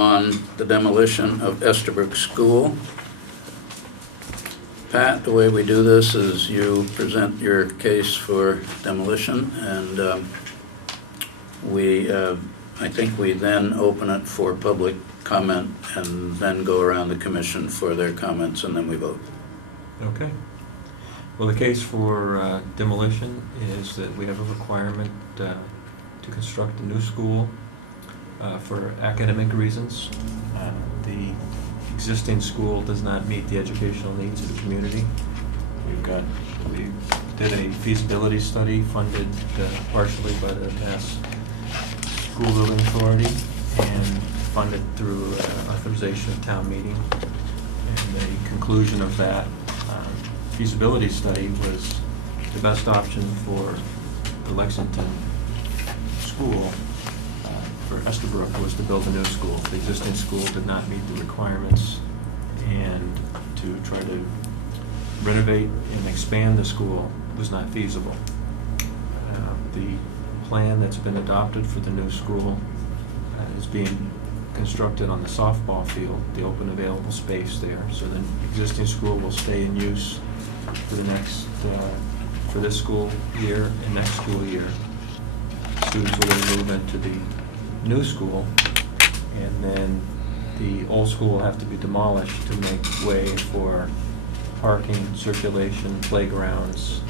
on the demolition of Estabrook School. Pat, the way we do this is you present your case for demolition, and I think we then open it for public comment and then go around the commission for their comments, and then we vote. Okay. Well, the case for demolition is that we have a requirement to construct a new school for academic reasons. The existing school does not meet the educational needs of the community. We did a feasibility study funded partially by the Mass School Building Authority and funded through authorization of town meeting. And the conclusion of that feasibility study was the best option for the Lexington school for Estabrook was to build a new school. The existing school did not meet the requirements, and to try to renovate and expand the school was not feasible. The plan that's been adopted for the new school is being constructed on the softball field, the open available space there. So the existing school will stay in use for the next, for this school year and next school year. Students will then move into the new school, and then the old school will have to be demolished to make way for parking, circulation, playgrounds,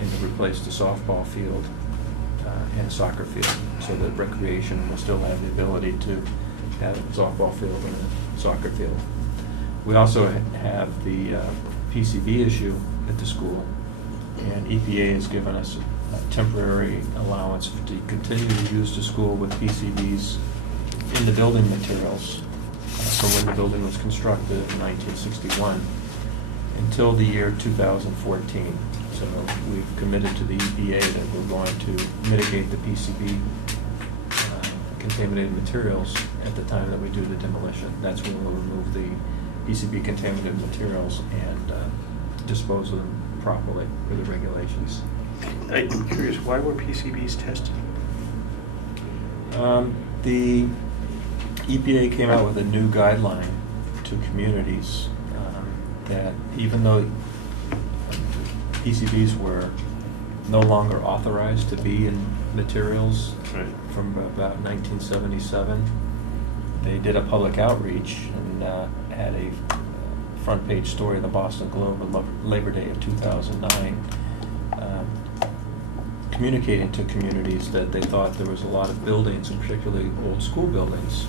and to replace the softball field and soccer field, so that recreation will still have the ability to have a softball field and a soccer field. We also have the PCB issue at the school, and EPA has given us a temporary allowance to continue to use the school with PCBs in the building materials from when the building was constructed in 1961 until the year 2014. So we've committed to the EPA that we're going to mitigate the PCB contaminated materials at the time that we do the demolition. That's when we'll remove the PCB contaminated materials and dispose of them properly for the regulations. I'm curious, why were PCBs tested? The EPA came out with a new guideline to communities that even though PCBs were no longer authorized to be in materials from about 1977, they did a public outreach and had a front page story in the Boston Globe on Labor Day of 2009 communicating to communities that they thought there was a lot of buildings, and particularly old school buildings,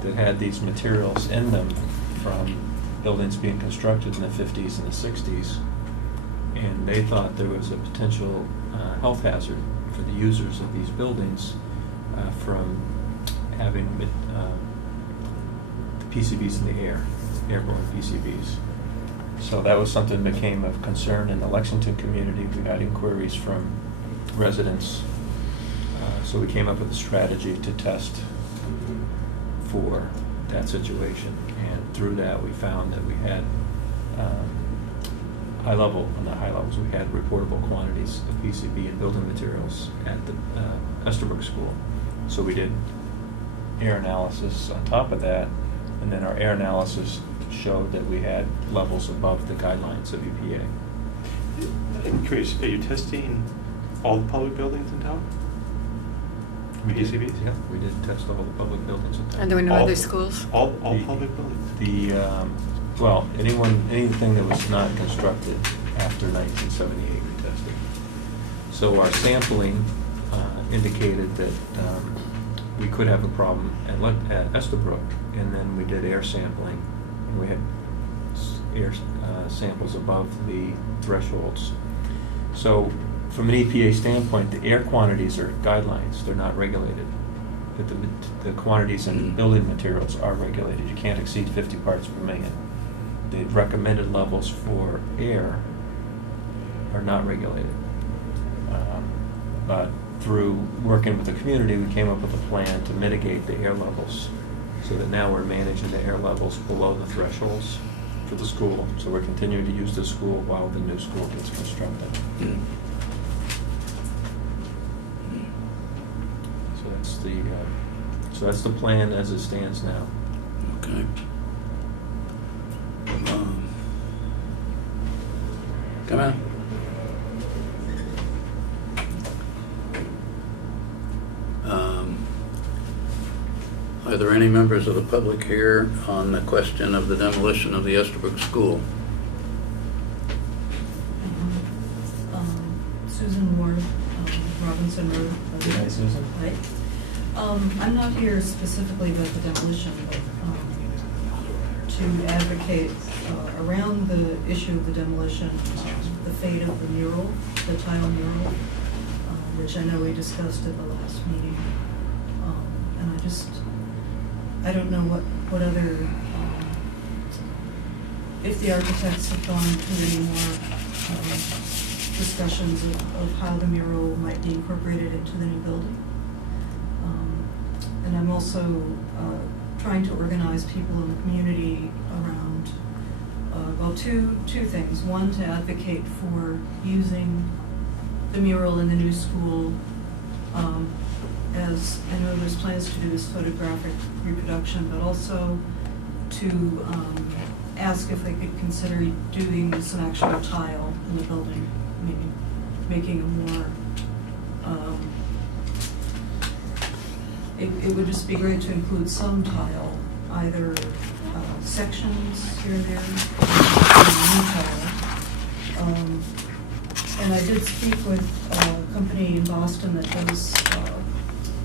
that had these materials in them from buildings being constructed in the 50s and the 60s. And they thought there was a potential health hazard for the users of these buildings from having the PCBs in the air, airborne PCBs. So that was something that became of concern in the Lexington community. We got inquiries from residents. So we came up with a strategy to test for that situation. And through that, we found that we had high level, on the high levels, we had reportable quantities of PCB and building materials at the Estabrook School. So we did air analysis on top of that, and then our air analysis showed that we had levels above the guidelines of EPA. I'm curious, are you testing all the public buildings in town? PCBs? Yeah, we did test all the public buildings in town. And there were no other schools? All public buildings? Well, anything that was not constructed after 1978 we tested. So our sampling indicated that we could have a problem at Estabrook, and then we did air sampling, and we had air samples above the thresholds. So from an EPA standpoint, the air quantities are guidelines, they're not regulated. But the quantities in building materials are regulated. You can't exceed 50 parts per million. The recommended levels for air are not regulated. But through working with the community, we came up with a plan to mitigate the air levels, so that now we're managing the air levels below the thresholds for the school. So we're continuing to use the school while the new school gets constructed. So that's the plan as it stands now. Okay. Come on. Are there any members of the public here on the question of the demolition of the Estabrook School? Susan Ward, Robinson Road. Hi, Susan. Hi. I'm not here specifically about the demolition, but to advocate around the issue of the demolition, the fate of the mural, the tile mural, which I know we discussed at the last meeting. And I don't know what other, if the architects have gone through any more discussions of how the mural might be incorporated into the new building. And I'm also trying to organize people in the community around, well, two things. One, to advocate for using the mural in the new school, as I know there's plans to do this photographic reproduction, but also to ask if they could consider doing some actual tile in the building, maybe making a more, it would just be great to include some tile, either sections here and there, new tile. And I did speak with a company in Boston that does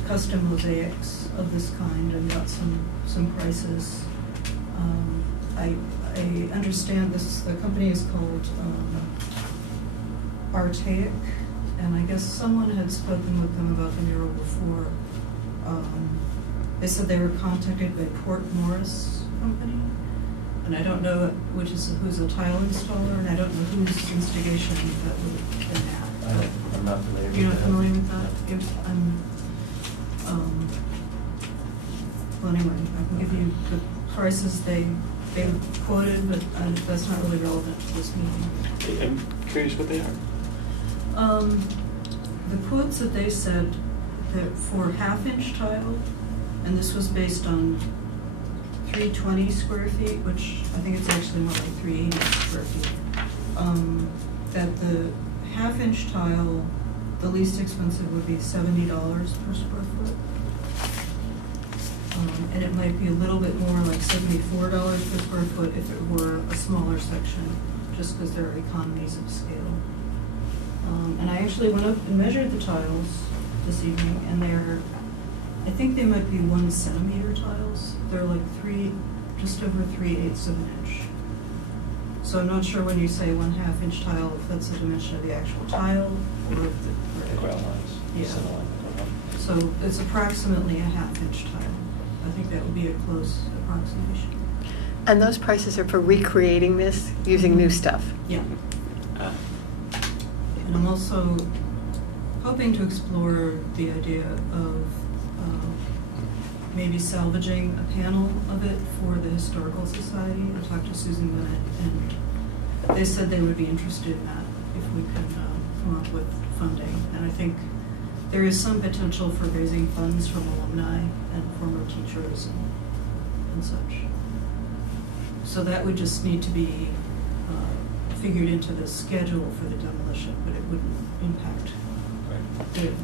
custom mosaics of this kind and got some prices. I understand the company is called Archaic, and I guess someone had spoken with them about the mural before. They said they were contacted by Port Morris Company, and I don't know who's a tile installer, and I don't know whose instigation that would have been at. I'm not familiar with that. You're not familiar with that? Well, anyway, I can give you the prices they quoted, but that's not really relevant to this meeting. I'm curious what they are. The quotes that they said that for half-inch tile, and this was based on 320 square feet, which I think it's actually more like 380 square feet, that the half-inch tile, the least expensive would be $70 per square foot. And it might be a little bit more, like $74 per square foot if it were a smaller section, just because there are economies of scale. And I actually went up and measured the tiles this evening, and I think they might be 1 centimeter tiles. They're like just over 3/8 of an inch. So I'm not sure when you say 1/2 inch tile, if that's the dimension of the actual tile, or if The ground lines. Yeah. Center line, the ground line. So it's approximately a 1/2 inch tile. I think that would be a close approximation. And those prices are for recreating this using new stuff? Yeah. And I'm also hoping to explore the idea of maybe salvaging a panel of it for the Historical Society. I talked to Susan Bennett, and they said they would be interested in that if we could come up with funding. And I think there is some potential for raising funds from alumni and former teachers and such. So that would just need to be figured into the schedule for the demolition, but it wouldn't impact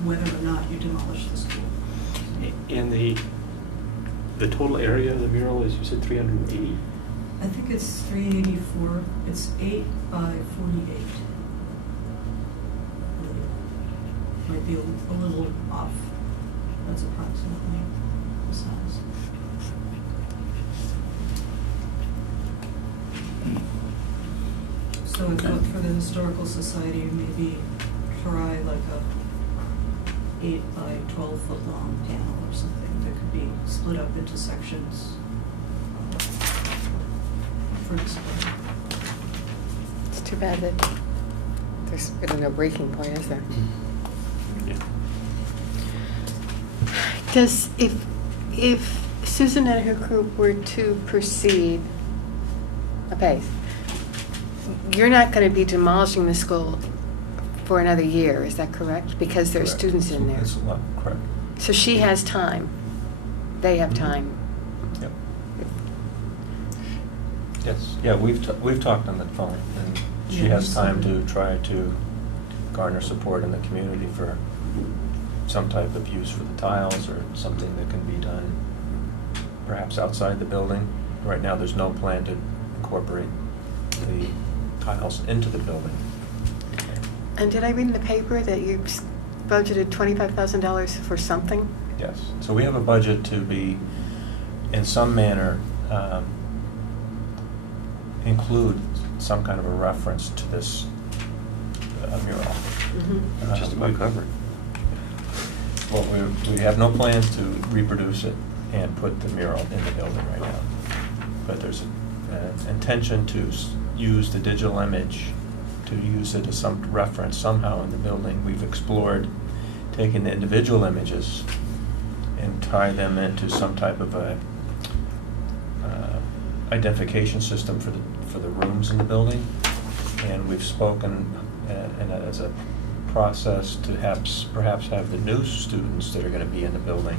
whether or not you demolish the school. And the total area of the mural is, you said 380? I think it's 384. It's 8 by 48. Might be a little off. That's approximately the size. So I thought for the Historical Society, maybe try like a 8 by 12 foot long panel or something that could be split up into sections for display. It's too bad that there's really no breaking point, is there? Yeah. Does, if Susan and her group were to proceed apace, you're not going to be demolishing the school for another year, is that correct? Because there are Correct. students in there. That's a lot, correct. So she has time. They have time. Yep. Yes, yeah, we've talked on the phone, and she Yeah, has time so- to try to garner support in the community for some type of use for the tiles or something that can be done perhaps outside the building. Right now, there's no plan to incorporate the tiles into the building. And did I read in the paper that you budgeted $25,000 for something? Yes, so we have a budget to be, in some manner, include some kind of a reference to this mural. Mm-hmm. Just about covered. Well, we have no plans to reproduce it and put the mural in the building right now. But there's an intention to use the digital image, to use it as some reference somehow in the building. We've explored taking the individual images and tie them into some type of a identification system for the rooms in the building. And we've spoken as a process to perhaps have the new students that are going to be in the building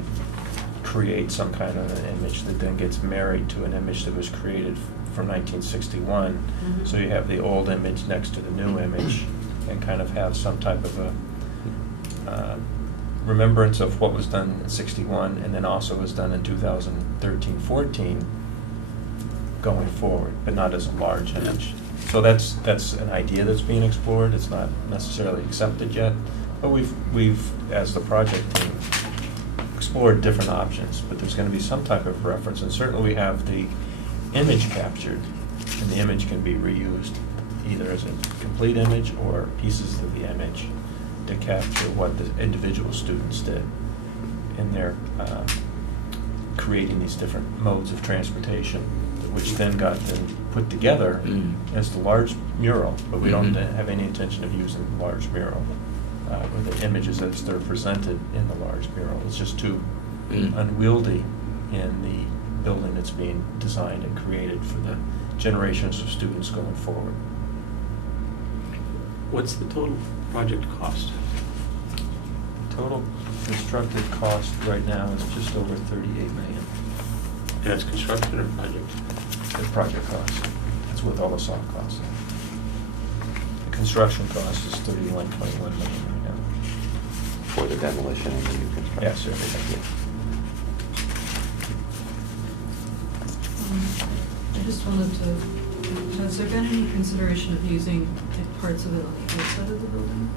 create some kind of an image that then gets married to an image that was created from 1961. Mhm. So you have the old image next to the new image and kind of have some type of a remembrance of what was done in 61 and then also was done in 2013-14 going forward, but not as a large image. So that's an idea that's being explored. It's not necessarily accepted yet, but we've as the project team explored different options. But there's going to be some type of reference, and certainly we have the image captured, and the image can be reused either as a complete image or pieces of the image to capture what the individual students did in their creating these different modes of transportation, which then got put together as the large mural, but we don't have any intention of using the large mural or the images as they're presented in the large mural. It's just too unwieldy in the building that's being designed and created for the generations of students going forward. What's the total project cost? Total constructed cost right now is just over $38 million. And it's construction or project? The project cost. That's with all the soft costs. The construction cost is $21 million right now. For the demolition and the new construction. Yes, everything. I just wanted to, has there been any consideration of using parts of it on the outside of the building?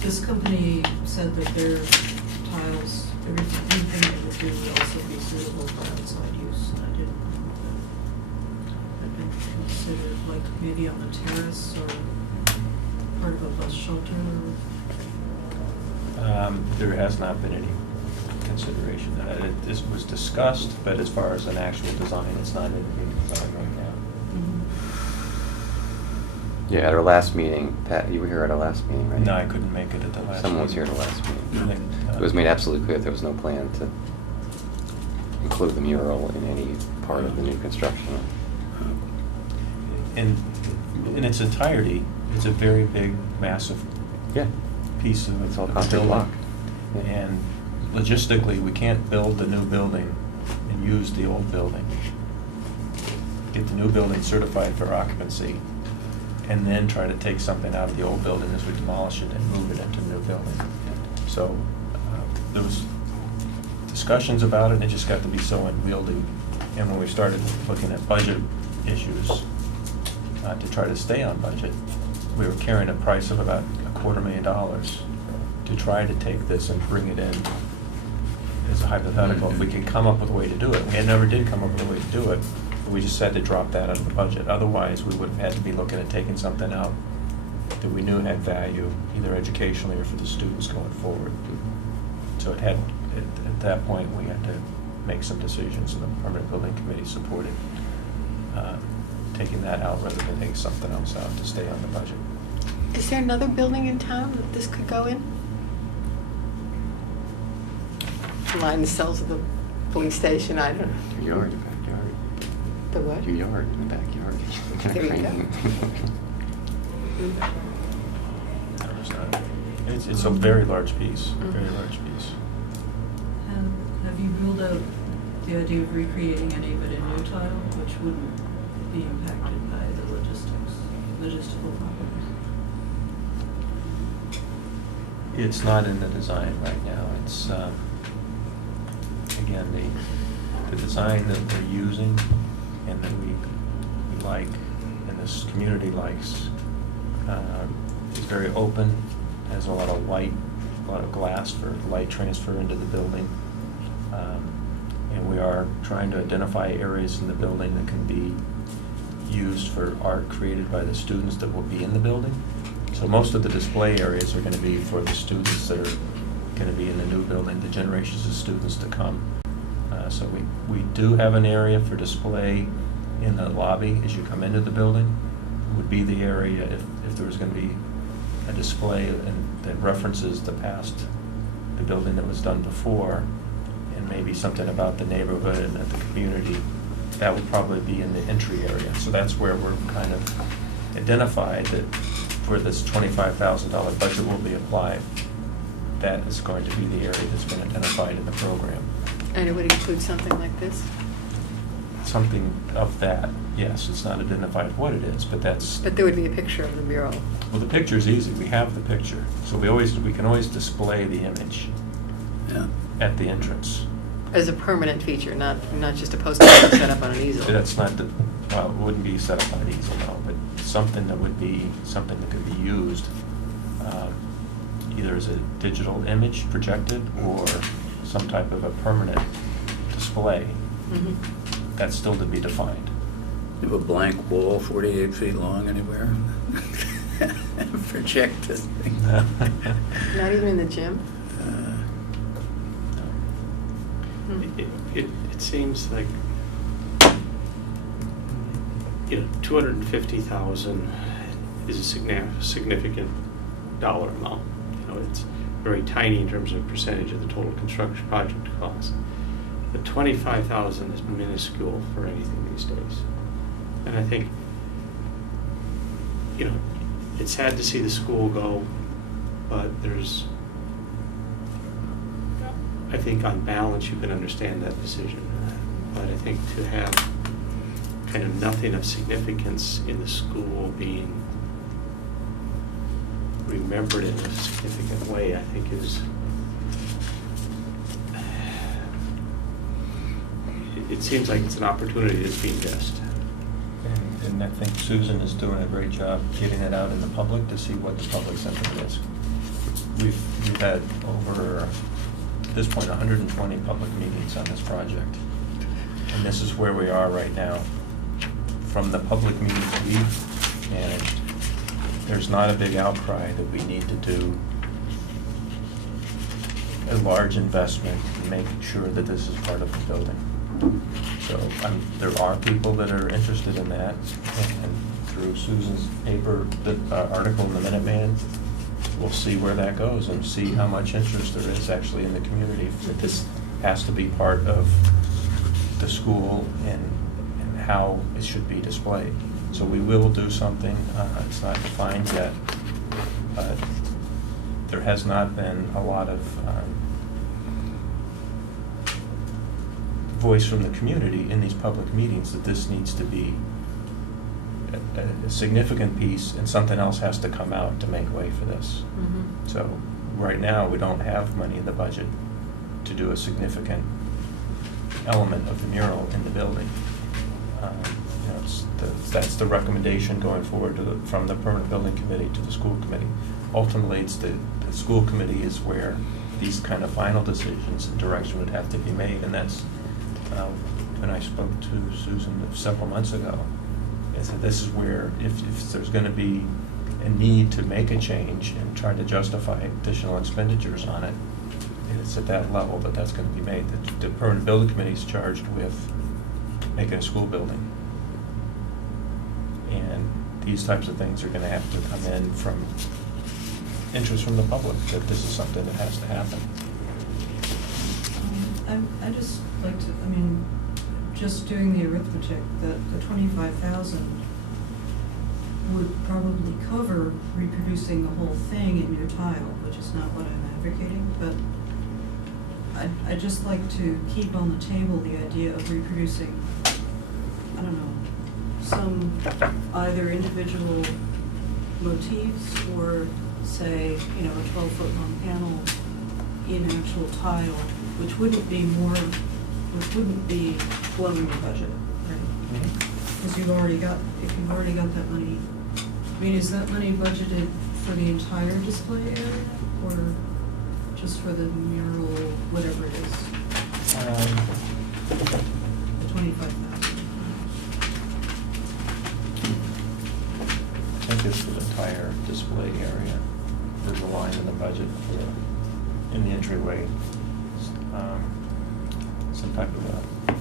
This company said that their tiles, anything they would do would also be suitable for outside use, and I didn't know if that had been considered, like maybe on the terrace or part of a bus shelter. There has not been any consideration. This was discussed, but as far as an actual design, it's not in design right now. Yeah, at our last meeting, Pat, you were here at our last meeting, right? No, I couldn't make it at the last. Someone was here meeting. at the last I meeting. think, It was made absolutely clear there was no plan to include the mural in any part of the new construction. in its entirety, it's a very big, massive Yeah, piece of it's all the concrete building. block. Yeah. And logistically, we can't build the new building and use the old building. Get the new building certified for occupancy, and then try to take something out of the old building as we demolish it and move it into the new building. So there was discussions about it, and it just got to be so unwieldy. And when we started looking at budget issues to try to stay on budget, we were carrying a price of about $250,000 to try to take this and bring it in as a hypothetical. If we could come up with a way to do it. We never did come up with a way to do it. We just had to drop that out of the budget. Otherwise, we would have had to be looking at taking something out that we knew had value, either educationally or for the students going forward. So at that point, we had to make some decisions, and the permanent building committee supported taking that out rather than taking something else out to stay on the budget. Is there another building in town that this could go in? Line the cells of the police station, I don't know. Your yard, your backyard. The what? Your yard in the backyard. There you go. No, there's not. It's a very large piece, very large piece. Have you ruled out the idea of recreating any of it in new tile, which wouldn't be impacted by the logistical problems. It's not in the design right now. It's, again, the design that we're using and that we like and this community likes is very open, has a lot of light, a lot of glass for light transfer into the building. And we are trying to identify areas in the building that can be used for art created by the students that will be in the building. So most of the display areas are going to be for the students that are going to be in the new building, the generations of students to come. So we do have an area for display in the lobby as you come into the building. It would be the area if there was going to be a display that references the past, the building that was done before, and maybe something about the neighborhood and the community. That would probably be in the entry area. So that's where we're kind of identified that where this $25,000 budget will be applied, that is going to be the area that's been identified in the program. And it would include something like this? Something of that, yes. It's not identified what it is, but that's... But there would be a picture of the mural. Well, the picture's easy. We have the picture. So we can always display the image Yeah. at the entrance. As a permanent feature, not just a poster set up on an easel. That's not the, well, it wouldn't be set up on an easel, no, but something that would be, something that could be used either as a digital image projected or some type of a permanent display. Mhm. That's still to be defined. You have a blank wall 48 feet long anywhere? Project this thing. Not even in the gym? Hmm. It seems like, $250,000 is a significant dollar amount. It's very tiny in terms of percentage of the total construction project cost. But $25,000 is minuscule for anything these days. And I think, it's sad to see the school go, but I think on balance you can understand that decision. But I think to have kind of nothing of significance in the school being remembered in a significant way, I think it seems like it's an opportunity that's being missed. And I think Susan is doing a great job getting it out in the public to see what the public sentiment is. We've had over, at this point, 120 public meetings on this project. And this is where we are right now. From the public meetings we've managed, there's not a big outcry that we need to do a large investment in making sure that this is part of the building. So there are people that are interested in that, and through Susan's paper, the article in the Minuteman, we'll see where that goes and see how much interest there is actually in the community. That this has to be part of the school and how it should be displayed. So we will do something. It's not defined yet, but there has not been a lot of voice from the community in these public meetings that this needs to be a significant piece, and something else has to come out to make way for this. Mm-hmm. So right now, we don't have money in the budget to do a significant element of the mural in the building. That's the recommendation going forward from the Permanent Building Committee to the school committee. Ultimately, it's the school committee is where these kind of final decisions and direction would have to be made, and that's when I spoke to Susan several months ago. I said this is where if there's going to be a need to make a change and try to justify additional expenditures on it, it's at that level that that's going to be made. The Permanent Building Committee is charged with making a school building. And these types of things are going to have to come in from interest from the public, that this is something that has to happen. I just like to, just doing the arithmetic, the 25,000 would probably cover reproducing the whole thing in your tile, which is not what I'm advocating, but I'd just like to keep on the table the idea of reproducing, I don't know, some either individual motifs or say, you know, a 12-foot long panel in actual tile, which wouldn't be blowing your budget, right? Because if you've already got that money, I mean, is that money budgeted for the entire display area or just for the mural, whatever it is? The 25,000. I think it's the entire display area. There's a line in the budget in the entryway, some type of a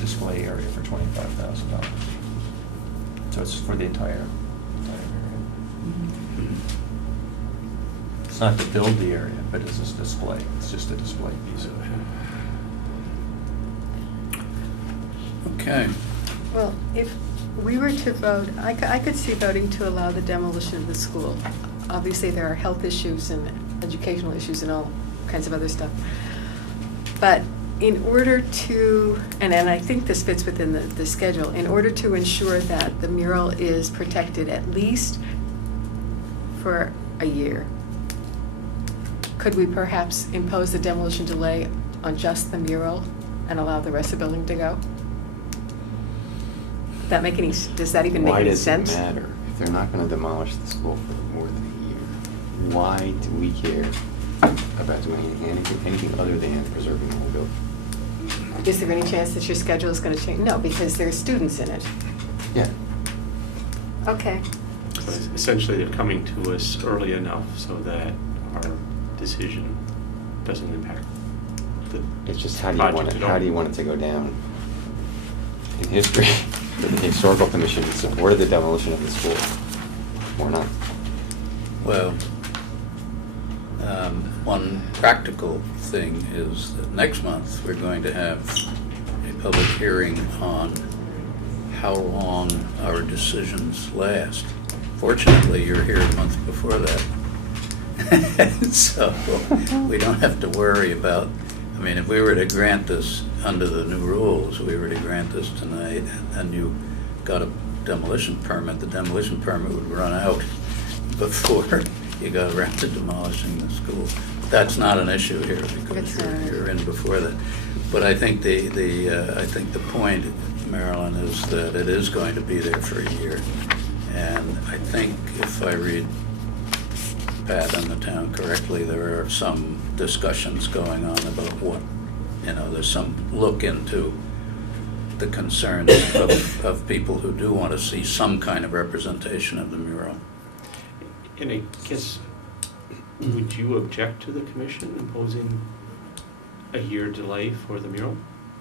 display area for $25,000. So it's for the entire area. Mm-hmm. It's not to build the area, but it's just display. It's just a display piece. Okay. Well, if we were to vote, I could see voting to allow the demolition of the school. Obviously, there are health issues and educational issues and all kinds of other stuff. But in order to, and I think this fits within the schedule, in order to ensure that the mural is protected at least for a year, could we perhaps impose the demolition delay on just the mural and allow the rest of the building to go? Does that even make any sense? Why does it matter? If they're not going to demolish the school for more than a year, why do we care about doing anything other than preserving the whole building? Is there any chance that your schedule is going to change? No, because there are students in it. Yeah. Okay. So essentially, they're coming to us early enough so that our decision doesn't impact the It's just how project at all. do you want it to go down? In history, the Historical Commission supported the demolition of the school, or not? Well, one practical thing is that next month we're going to have a public hearing on how long our decisions last. Fortunately, you're here a month before that. So we don't have to worry about, I mean, if we were to grant this under the new rules, we were to grant this tonight, and you got a demolition permit, the demolition permit would run out before you got around to demolishing the school. That's not an issue here because you're in before that. But I think the point, Marilyn, is that it is going to be there for a year. And I think if I read Pat and the town correctly, there are some discussions going on about what, you know, there's some look into the concerns of people who do want to see some kind of representation of the mural. And I guess, would you object to the commission imposing a year delay for the mural?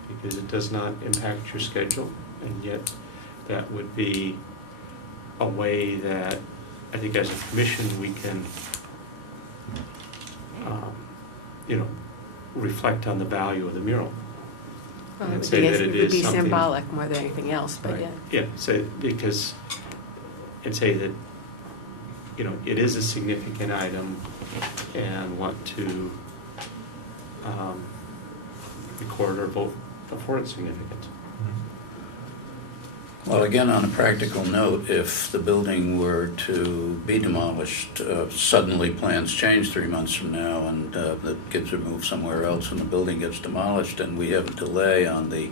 Because it does not impact your schedule, and yet that would be a way that I think as a commission we can, reflect on the value of the mural. Well, And it say that it would be is something- symbolic more than anything else, but Right. yeah. Yeah, say, because, and say that, it is a significant item and want to record or vote for its significance. Well, again, on a practical note, if the building were to be demolished, suddenly plans change 3 months from now and the kids are moved somewhere else and the building gets demolished and we have a delay on the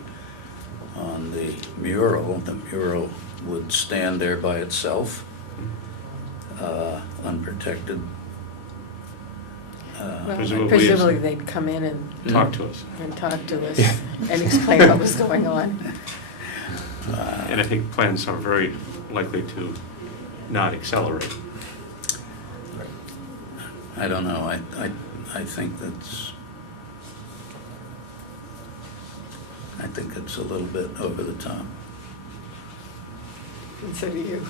mural would stand there by itself, unprotected. Well, Presumably presumably they'd come in and Talk to us. talk to us Yeah. and explain what was going on. And I think plans are very likely to not accelerate. I don't know, I think it's a little bit over the top. And so do you.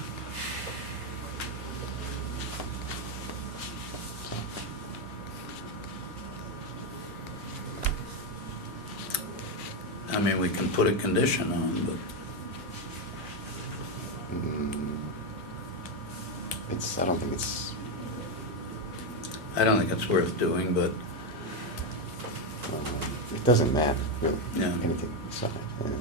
I mean, we can put a condition on, but I don't think it's. I don't think it's worth doing, but It doesn't matter, really, Yeah. anything inside. And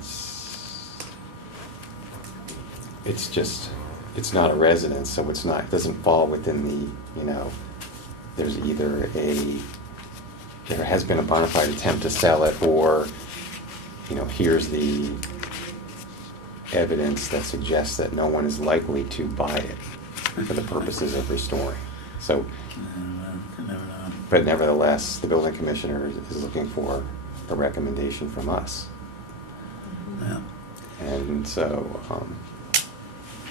it's just, it's not a residence, so it's not, it doesn't fall within the, you know, there's either there has been a bona fide attempt to sell it, or, you know, here's the evidence that suggests that no one is likely to buy it for the purposes of restoring. So, You never know. but nevertheless, the building commissioner is looking for a recommendation from us. Yeah. And so,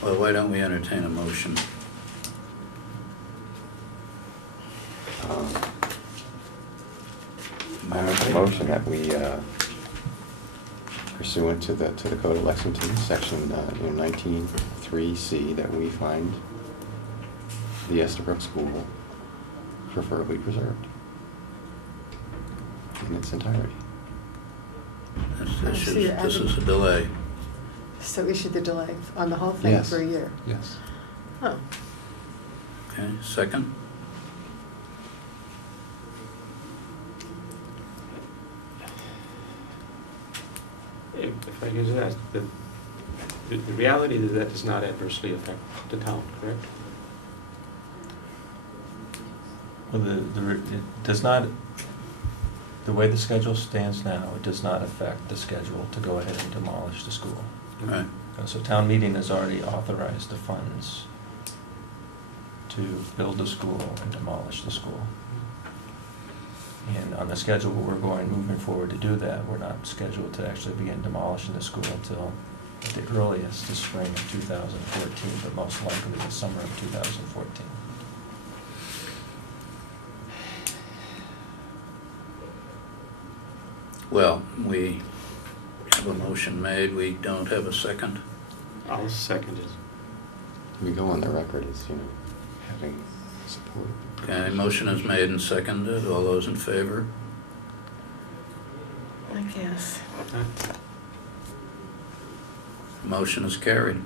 Well, why don't we entertain a motion? I make a motion that we, pursuant to the Code of Lexington, section 19(3)C, that we find the Estabrook School preferably preserved in its entirety. This So you're is adding- a delay. So issue the delay on the whole thing Yes. for a year? Yes. Oh, Okay, second? If I could just ask, the reality is that does not adversely affect the town, correct? Well, it does not, the way the schedule stands now, it does not affect the schedule to go ahead and demolish the school. Right. So town meeting has already authorized the funds to build the school and demolish the school. And on the schedule we're moving forward to do that, we're not scheduled to actually begin demolishing the school until, at the earliest, the spring of 2014, but most likely the summer of 2014. Well, we have a motion made, we don't have a second. I'll second it. We go on the record as, you know, having support. Okay, motion is made and seconded, all those in favor? I guess. Motion is carried.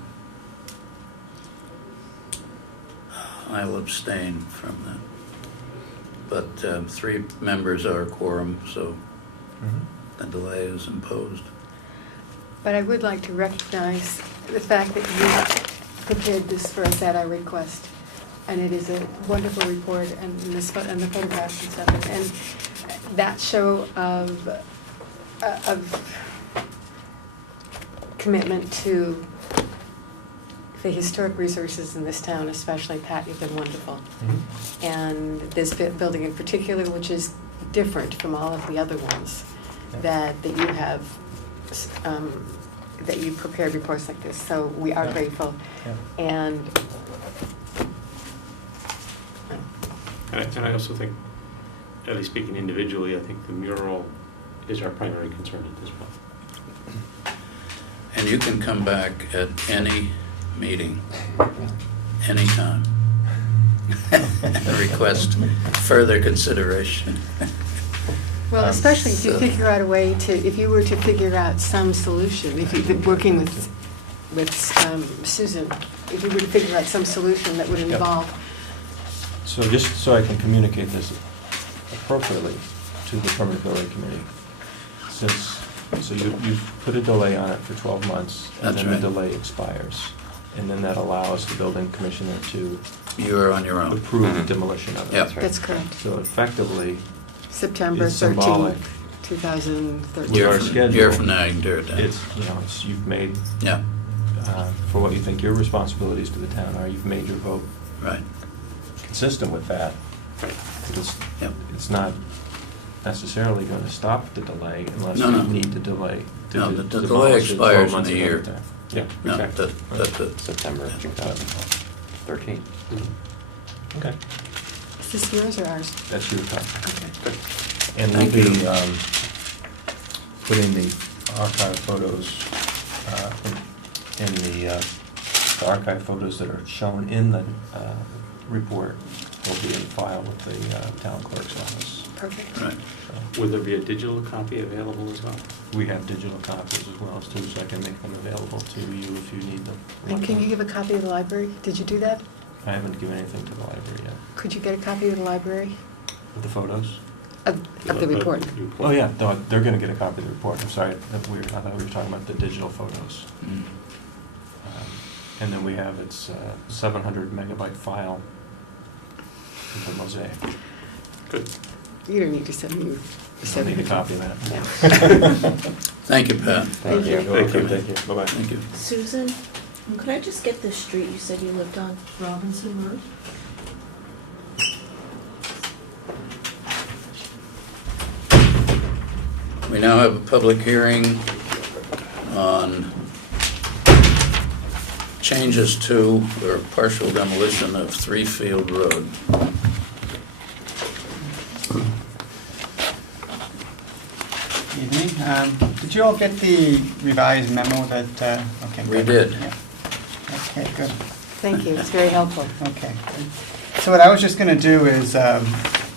I'll abstain from that. But 3 members are a quorum, so the delay is imposed. But I would like to recognize the fact that you prepared this for us at our request. And it is a wonderful report, and the photographs and stuff. And that show of commitment to the historic resources in this town, especially Pat, you've been wonderful. Mhm. And this building in particular, which is different from all of the other ones Yeah. that you have, that you prepared reports like this. So we are Yeah. grateful. Yeah. And And I also think, at least speaking individually, I think the mural is our primary concern at this point. And you can come back at any meeting, anytime. Request further consideration. well, especially if you so- figure out a way to, if you were to figure out some solution, if you've been working with Susan, if you were to figure out some solution that would Yep. involve. So just so I can communicate this appropriately to the permanent building committee, so you've put a delay on it for 12 months, and That's then the right. delay expires. And then that allows the building commissioner to You are on your own. approve the Mhm. demolition of it. Yep. That's right. That's correct. So effectively, September It's symbolic. 13th, 2013. We are Year scheduled. from now, you can tear it down. you've made, Yeah, for what you think your responsibilities to the town are, you've made your vote right. consistent with that. But Yep. it's not necessarily going to stop the delay unless No, no. we need to delay. to No, de- the delay demolish it 12 expires in months a ahead year. of time. Yeah, No, exactly. that's it. September of 2013. Okay, Is this yours or ours? that's your copy. Okay. And we'll Thank be you. putting the archive photos, the archive photos that are shown in the report will be in file with the town clerk's office. Perfect. Right. So Would there be a digital copy available as well? we have digital copies as well too, so I can make them available to you if you need them. And can you give a copy of the library? Did you do that? I haven't given anything to the library yet. Could you get a copy of the library? With the photos? Of the report. Oh, yeah, no, they're gonna get a copy of the report. I'm sorry, I thought we were talking about the digital photos. Mm. And then we have its 700 megabyte file with the mosaic. Good. You don't need to send me. I need a copy of that. Yeah. Thank you, Pat. Thank you. Thank you. Bye-bye. Thank you. Susan, could I just get the street you said you lived on? Robinson Road? We now have a public hearing on changes to or partial demolition of 3 Field Road. Evening. Did you all get the revised memo that, okay. We good. did. Yeah. Okay, good. Thank you, it's very helpful. Okay. So what I was just going to do is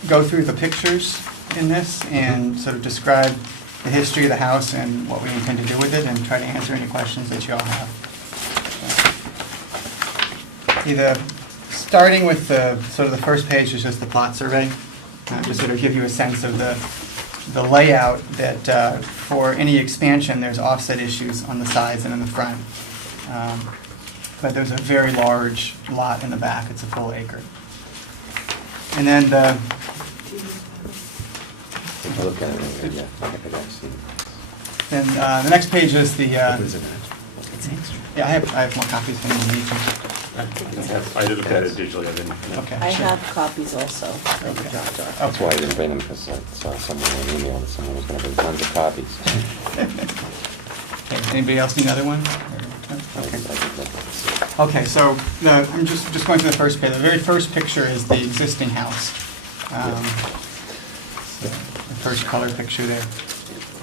go through the pictures in this and sort of describe the history of the house and what we intend to do with it and try to answer any questions that you all have. Either starting with the sort of the first page is just the plot survey, to sort of give you a sense of the layout that for any expansion there's offset issues on the sides and in the front. But there's a very large lot in the back. It's a full acre. And then Take a look at it. Yeah, I got to see. then the next page is the. What is it? Yeah, I have more copies if anyone needs them. I did look at it digitally, I didn't. Okay. I sure. have copies also. Okay. That's why I didn't bring them, because I saw someone in an email that someone was going to bring tons of copies. Okay, anybody else need another one? Okay. Okay, so I'm just going to the first page. The very first picture is the existing house. The first color picture there.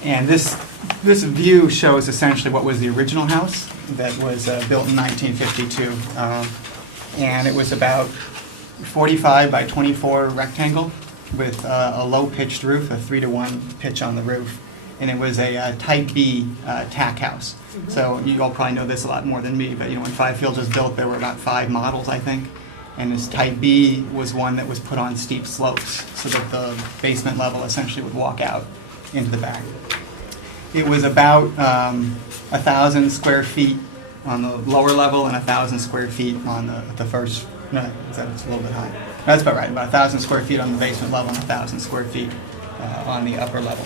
And this view shows essentially what was the original house that was built in 1952. And it was about 45 by 24 rectangle with a low-pitched roof, a 3-to-1 pitch on the roof. And it was a Type B tack house. So you all probably know this a lot more than me, but when Five Fields was built, there were about 5 models, I think. And this Type B was one that was put on steep slopes so that the basement level essentially would walk out into the back. It was about 1,000 square feet on the lower level and 1,000 square feet on the first. No, that's a little bit high. That's about right. About 1,000 square feet on the basement level and 1,000 square feet on the upper level.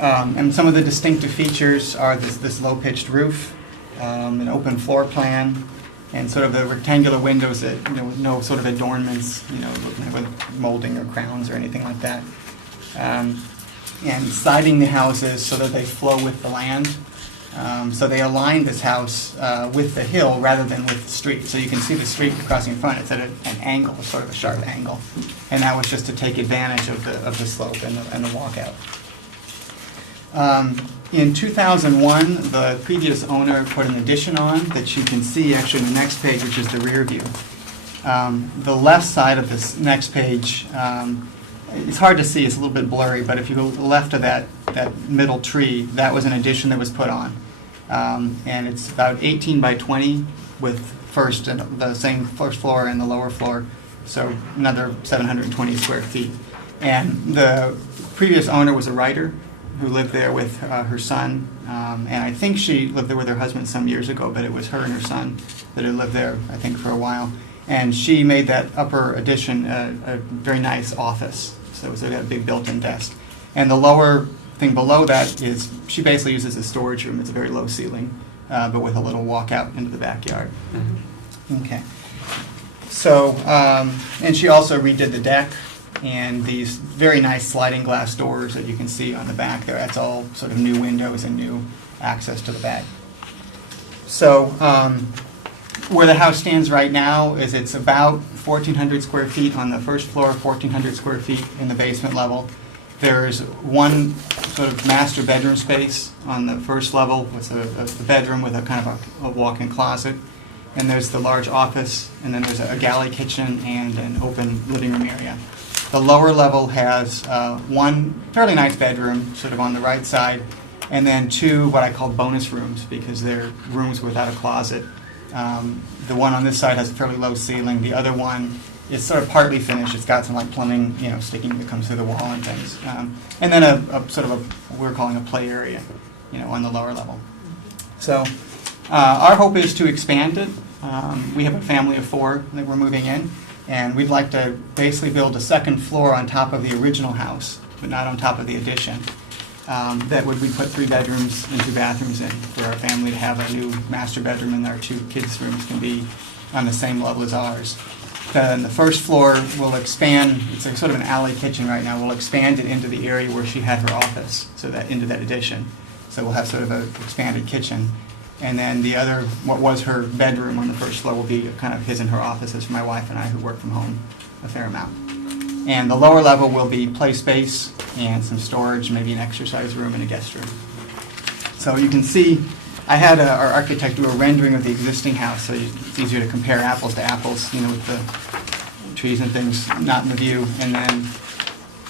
And some of the distinctive features are this low-pitched roof, an open floor plan, and sort of the rectangular windows that with no sort of adornments, with molding or crowns or anything like that. And siding the houses so that they flow with the land. So they aligned this house with the hill rather than with the street. So you can see the street crossing in front. It's at an angle, sort of a sharp angle. And that was just to take advantage of the slope and the walkout. In 2001, the previous owner put an addition on that you can see actually in the next page, which is the rear view. The left side of this next page, it's hard to see, it's a little bit blurry, but if you go left of that middle tree, that was an addition that was put on. And it's about 18 by 20 with the same first floor and the lower floor, so another 720 square feet. And the previous owner was a writer who lived there with her son, and I think she lived there with her husband some years ago, but it was her and her son that had lived there, I think, for a while. And she made that upper addition a very nice office, so it had a big built-in desk. And the lower thing below that is, she basically uses a storage room. It's a very low ceiling, but with a little walkout into the backyard. Mm-hmm. Okay. So, and she also redid the deck, and these very nice sliding glass doors that you can see on the back there. That's all sort of new windows and new access to the back. So where the house stands right now is it's about 1,400 square feet on the first floor, 1,400 square feet in the basement level. There's one sort of master bedroom space on the first level with a bedroom with a kind of a walk-in closet. And there's the large office, and then there's a galley kitchen and an open living room area. The lower level has one fairly nice bedroom, sort of on the right side, and then 2 what I call bonus rooms, because they're rooms without a closet. The one on this side has a fairly low ceiling. The other one it's sort of partly finished. It's got some like plumbing, sticking that comes through the wall and things. And then a sort of what we're calling a play area, on the lower level. So our hope is to expand it. We have a family of 4 that we're moving in, and we'd like to basically build a second floor on top of the original house, but not on top of the addition. We'd put 3 bedrooms and 2 bathrooms in for our family to have a new master bedroom, and our 2 kids' rooms can be on the same level as ours. Then the first floor will expand. It's a sort of an alley kitchen right now. We'll expand it into the area where she had her office, so that into that addition. So we'll have sort of an expanded kitchen. And then the other, what was her bedroom on the first floor, will be kind of his and her offices for my wife and I, who work from home a fair amount. And the lower level will be play space and some storage, maybe an exercise room and a guest room. So you can see, I had our architect do a rendering of the existing house, so it's easier to compare apples to apples, with the trees and things not in the view.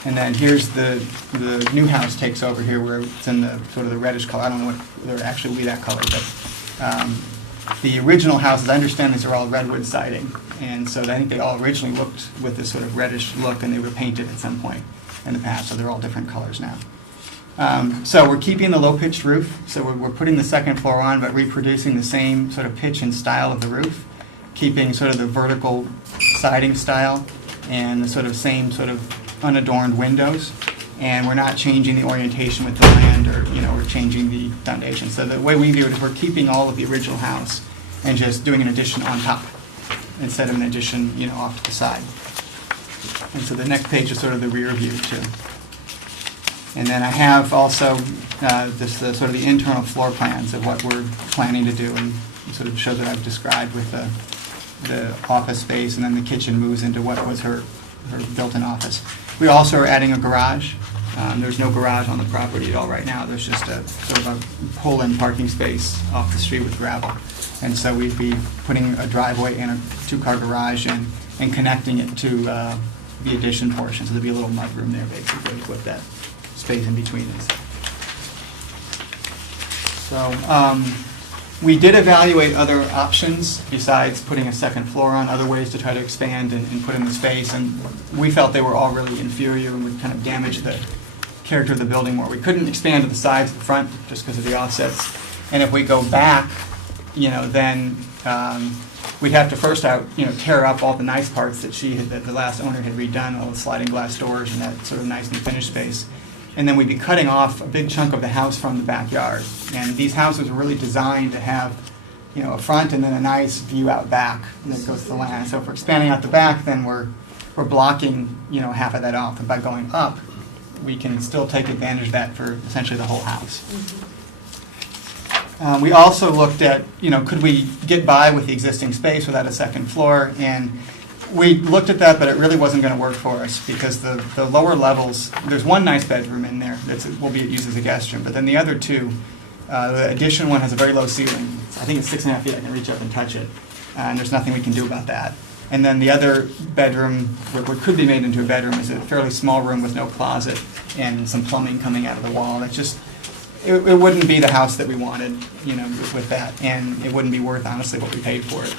And then here's the new house takes over here, where it's in the sort of the reddish color. I don't know what they're actually be that color, but the original houses, I understand these are all redwood siding, and so I think they all originally looked with this sort of reddish look, and they were painted at some point in the past, so they're all different colors now. So we're keeping the low-pitched roof, so we're putting the second floor on, but reproducing the same sort of pitch and style of the roof, keeping sort of the vertical siding style and the sort of same sort of unadorned windows, and we're not changing the orientation with the land, or we're changing the foundation. So the way we view it is we're keeping all of the original house and just doing an addition on top instead of an addition off to the side. And so the next page is sort of the rear view too. And then I have also sort of the internal floor plans of what we're planning to do, and sort of show that I've described with the office space, and then the kitchen moves into what was her built-in office. We also are adding a garage. There's no garage on the property at all right now. There's just a sort of a pull-in parking space off the street with gravel. And so we'd be putting a driveway and a 2-car garage in and connecting it to the addition portion. So there'd be a little mudroom there, basically, with that space in between us. So we did evaluate other options besides putting a second floor on, other ways to try to expand and put in the space, and we felt they were all really inferior and would kind of damage the character of the building more. We couldn't expand to the sides of the front just because of the offsets, and if we go back, then we'd have to first tear up all the nice parts that the last owner had redone, all the sliding glass doors and that sort of nice and finished space. And then we'd be cutting off a big chunk of the house from the backyard. And these houses are really designed to have, a front and then a nice view out back that goes to the land. So if we're expanding out the back, then we're blocking, half of that off. And by going up, we can still take advantage of that for essentially the whole house. We also looked at, could we get by with the existing space without a second floor? And we looked at that, but it really wasn't going to work for us because the lower levels, there's one nice bedroom in there that will be used as a guest room, but then the other 2, the addition one has a very low ceiling. I think it's 6.5 feet. I can reach up and touch it, and there's nothing we can do about that. And then the other bedroom, what could be made into a bedroom, is a fairly small room with no closet and some plumbing coming out of the wall. It's just, it wouldn't be the house that we wanted, with that, and it wouldn't be worth, honestly, what we paid for it.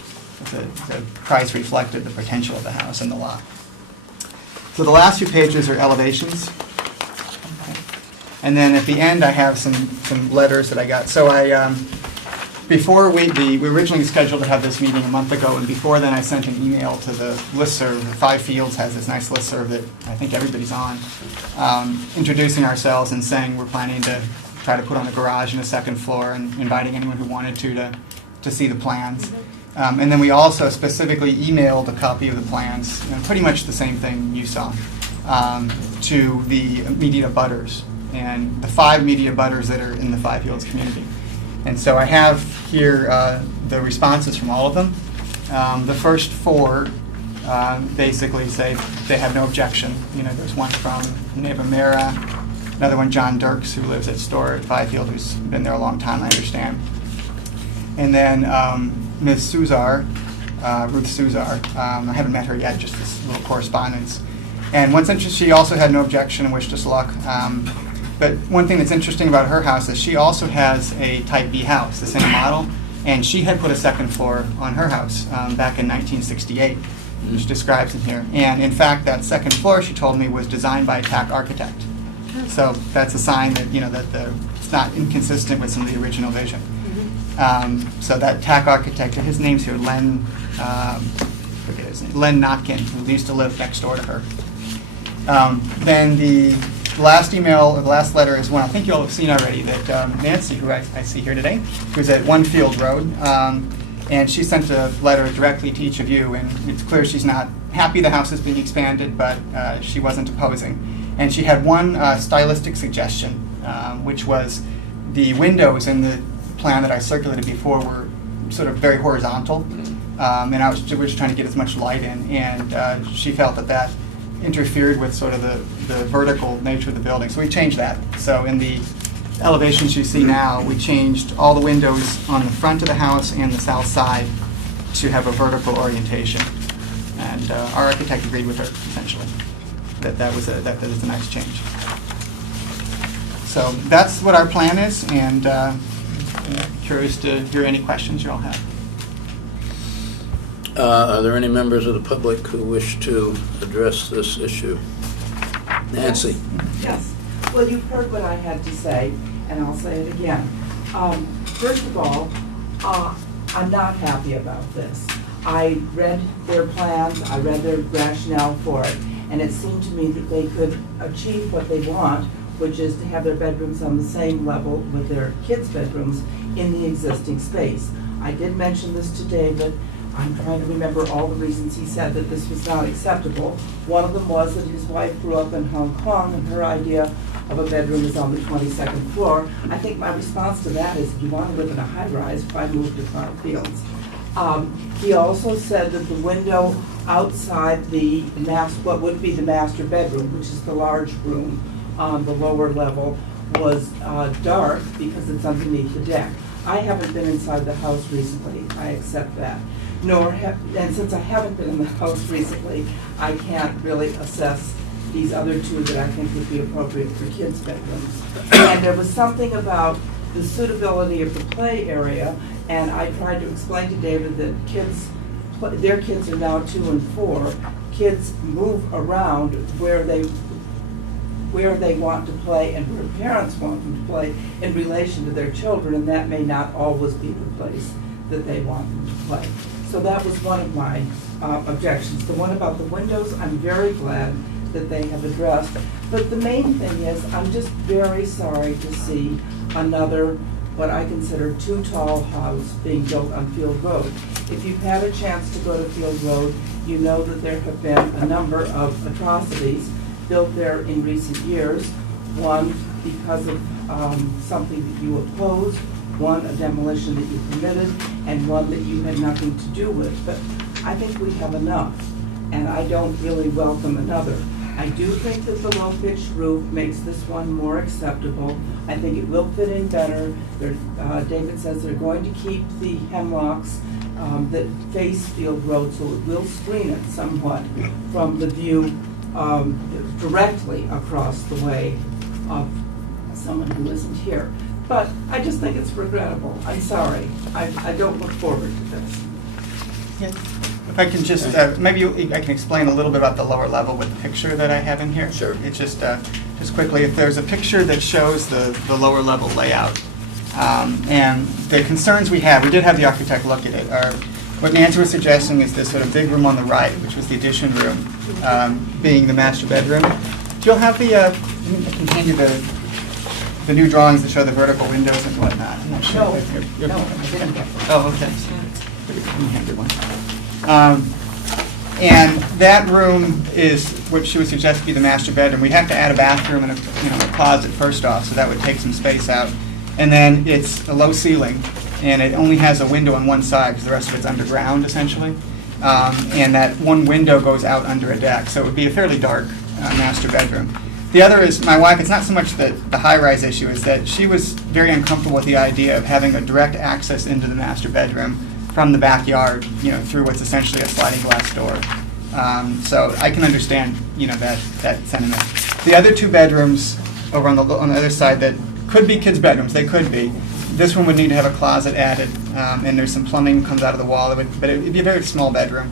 The price reflected the potential of the house and the lot. So the last few pages are elevations. And then at the end, I have some letters that I got. So before we originally scheduled to have this meeting a month ago, and before then I sent an email to the listserv. 5 Fields has this nice listserv that I think everybody's on, introducing ourselves and saying we're planning to try to put on a garage and a second floor, and inviting anyone who wanted to see the plans. And then we also specifically emailed a copy of the plans, pretty much the same thing you saw, to the immediate abutters, and the 5 immediate abutters that are in the 5 Fields community. And so I have here the responses from all of them. The first 4 basically say they have no objection. There's one from neighbor Mara, another one John Dirks, who lives at store at 5 Field, who's been there a long time, I understand. And then Ms. Suzar, Ruth Suzar, I haven't met her yet, just this little correspondence. And what's interesting, she also had no objection and wished us luck. But one thing that's interesting about her house is she also has a Type B house, the same model, and she had put a second floor on her house back in 1968. which describes in here. And in fact, that second floor, she told me, was designed by a TAC architect. So that's a sign that, it's not inconsistent with some of the original vision. So that TAC architect, his name's here, forget his name, Len Notkin, who used to live next door to her. Then the last email, or the last letter is one I think you all have seen already, that Nancy, who I see here today, who's at One Field Road, and she sent a letter directly to each of you, and it's clear she's not happy the house is being expanded, but she wasn't opposing. And she had one stylistic suggestion, which was the windows in the plan that I circulated before were sort of very horizontal, and I was just trying to get as much light in, and she felt that that interfered with sort of the vertical nature of the building. So we changed that. So in the elevations you see now, we changed all the windows on the front of the house and the south side to have a vertical orientation. And our architect agreed with her, essentially, that is a nice change. So that's what our plan is, and I'm curious to hear any questions you all have. Are there any members of the public who wish to address this issue? Nancy? Yes. Well, you've heard what I had to say, and I'll say it again. First of all, I'm not happy about this. I read their plans, I read their rationale for it, and it seemed to me that they could achieve what they want, which is to have their bedrooms on the same level with their kids' bedrooms in the existing space. I did mention this to David. I'm trying to remember all the reasons he said that this was not acceptable. One of them was that his wife grew up in Hong Kong, and her idea of a bedroom is on the 22nd floor. I think my response to that is, if you want to live in a high-rise, why move to Farm Fields? He also said that the window outside what would be the master bedroom, which is the large room on the lower level, was dark because it's underneath the deck. I haven't been inside the house recently, I accept that. And since I haven't been in the house recently, I can't really assess these other two that I think would be appropriate for kids' bedrooms. And there was something about the suitability of the play area, and I tried to explain to David that their kids are now 2 and 4. Kids move around where they want to play and where parents want them to play in relation to their children, and that may not always be the place that they want them to play. So that was one of my objections. The one about the windows, I'm very glad that they have addressed. But the main thing is, I'm just very sorry to see another, what I consider too tall house being built on Field Road. If you've had a chance to go to Field Road, you know that there have been a number of atrocities built there in recent years. One because of something that you opposed, one a demolition that you permitted, and one that you had nothing to do with. But I think we have enough, and I don't really welcome another. I do think that the low-pitched roof makes this one more acceptable. I think it will fit in better. David says they're going to keep the hemlocks that face Field Road, so it will screen it somewhat from the view directly across the way of someone who isn't here. But I just think it's regrettable. I'm sorry. I don't look forward to this. Yeah. If I can just, maybe I can explain a little bit about the lower level with the picture that I have in here. Sure. It's just quickly, if there's a picture that shows the lower level layout, and the concerns we have, we did have the architect look at it, are what Nancy was suggesting is this sort of big room on the right, which was the addition room, being the master bedroom. You'll have the, I can hand you the new drawings that show the vertical windows and whatnot. I'm not sure. No, if you're- no, I didn't get one. Oh, okay. Let me hand you one. And that room is what she would suggest to be the master bedroom. We'd have to add a bathroom and a closet first off, so that would take some space out. And then it's a low ceiling, and it only has a window on one side because the rest of it's underground, essentially. And that one window goes out under a deck, so it would be a fairly dark master bedroom. The other is my wife. It's not so much the high-rise issue, is that she was very uncomfortable with the idea of having a direct access into the master bedroom from the backyard, through what's essentially a sliding glass door. So I can understand, that sentiment. The other two bedrooms over on the other side that could be kids' bedrooms, they could be. This one would need to have a closet added, and there's some plumbing comes out of the wall. But it'd be a very small bedroom.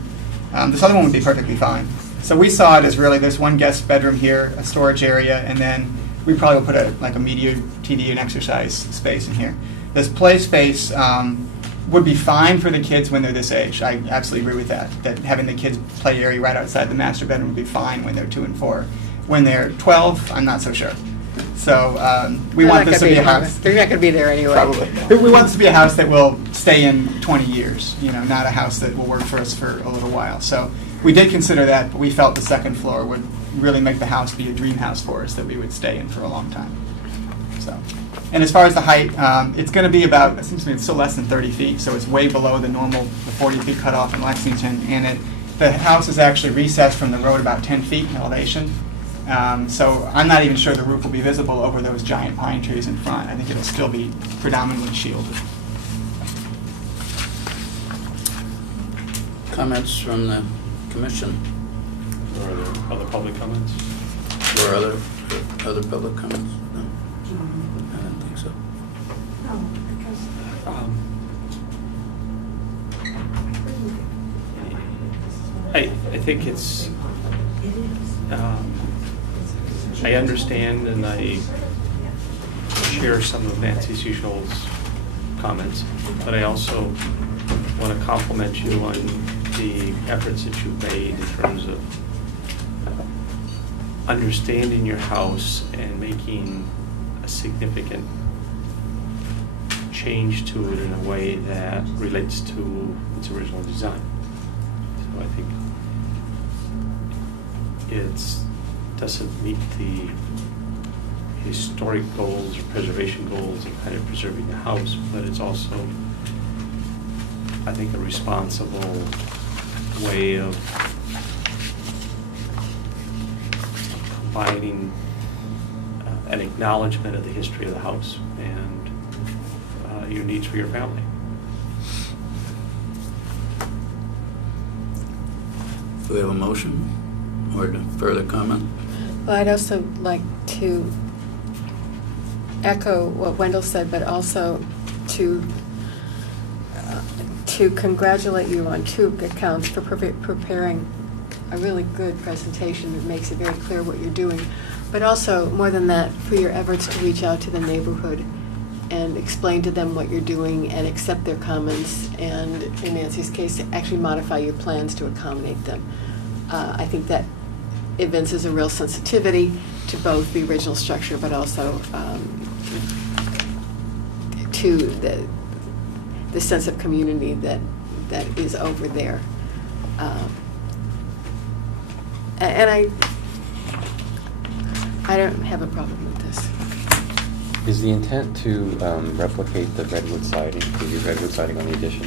This other one would be perfectly fine. So we saw it as really, there's one guest bedroom here, a storage area, and then we probably will put like a media, TV, and exercise space in here. This play space would be fine for the kids when they're this age. I absolutely agree with that. That having the kids' play area right outside the master bedroom would be fine when they're 2 and 4. When they're 12, I'm not so sure. So we want this to be a house. They're not going to be there anyway. Probably. We want this to be a house that will stay in 20 years, not a house that will work for us for a little while. So we did consider that, but we felt the second floor would really make the house be a dream house for us that we would stay in for a long time. So, and as far as the height, it's going to be about, it seems to me it's still less than 30 feet, so it's way below the 40 feet cutoff in Lexington, and the house is actually recessed from the road about 10 feet in elevation. So I'm not even sure the roof will be visible over those giant pine trees in front. I think it'll still be predominantly shielded. Comments from the commission Or are there other public comments? or other public comments? No, I don't think so. I think it's, I understand and I share some of Nancy Suchol's comments, but I also want to compliment you on the efforts that you've made in terms of understanding your house and making a significant change to it in a way that relates to its original design. So I think it doesn't meet the historic goals or preservation goals of kind of preserving the house, but it's also, I think, a responsible way of combining an acknowledgement of the history of the house and your needs for your family. Do we have a motion or further comment? Well, I'd also like to echo what Wendell said, but also to congratulate you on 2 accounts for preparing a really good presentation that makes it very clear what you're doing, but also, more than that, for your efforts to reach out to the neighborhood and explain to them what you're doing and accept their comments, and in Nancy's case, actually modify your plans to accommodate them. I think that evinces a real sensitivity to both the original structure, but also to the sense of community that is over there. And I don't have a problem with this. Is the intent to replicate the redwood siding, to use redwood siding on the addition?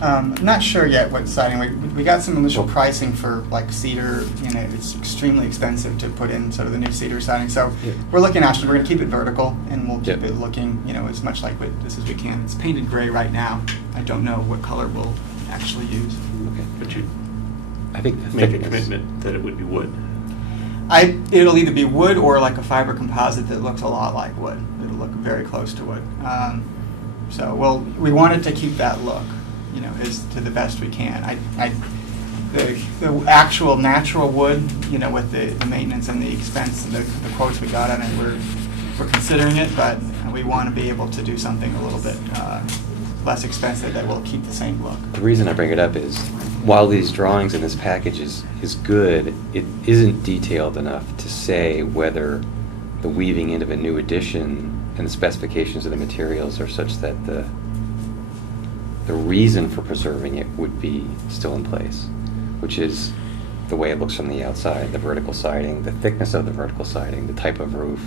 Not sure yet what siding. We got some initial pricing for like cedar. It's extremely expensive to put in sort of the new cedar siding. So Yeah. we're looking actually. We're going to keep it vertical, and we'll keep Yeah. it looking as much like this as we can. It's painted gray right now. I don't know what color we'll actually use. Okay. But you I think the make a thickness- commitment that it would be wood. It'll either be wood or like a fiber composite that looks a lot like wood. It'll look very close to wood. So we wanted to keep that look, as to the best we can. The actual natural wood, with the maintenance and the expense and the quotes we got on it, we're considering it, but we want to be able to do something a little bit less expensive that will keep the same look. The reason I bring it up is, while these drawings in this package is good, it isn't detailed enough to say whether the weaving in of a new addition and the specifications of the materials are such that the reason for preserving it would be still in place, which is the way it looks from the outside, the vertical siding, the thickness of the vertical siding, the type of roof.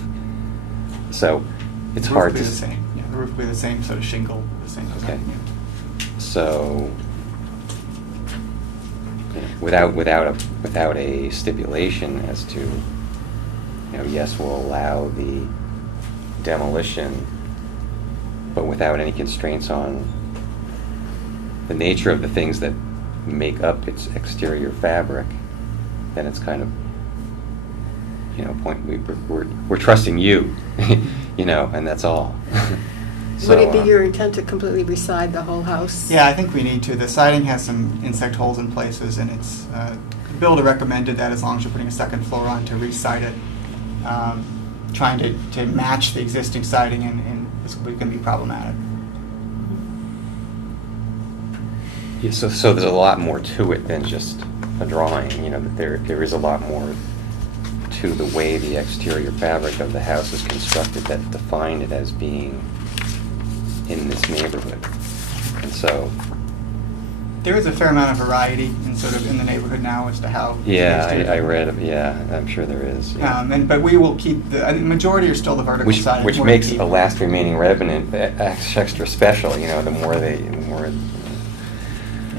So it's The roof hard will to... be the same. Yeah, the roof will be the same sort of shingle, the same Okay. design. Yeah. So, without a stipulation as to, yes, we'll allow the demolition, but without any constraints on the nature of the things that make up its exterior fabric, then it's kind of, we're trusting you, and that's all. Would it be So, your intent to completely reside the whole house? Yeah, I think we need to. The siding has some insect holes in places, and it's, builder recommended that as long as you're putting a second floor on, to re-side it. Trying to match the existing siding, and it's going to be problematic. yeah, so there's a lot more to it than just a drawing, you know, that there is a lot more to the way the exterior fabric of the house is constructed that define it as being in this neighborhood. And so, There is a fair amount of variety in sort of in the neighborhood now as to how. yeah, I read, yeah, I'm sure there is. Yeah. But we will keep the, I think majority are still the vertical siding. Which more makes deep. a last remaining revenant extra special, you know, the more.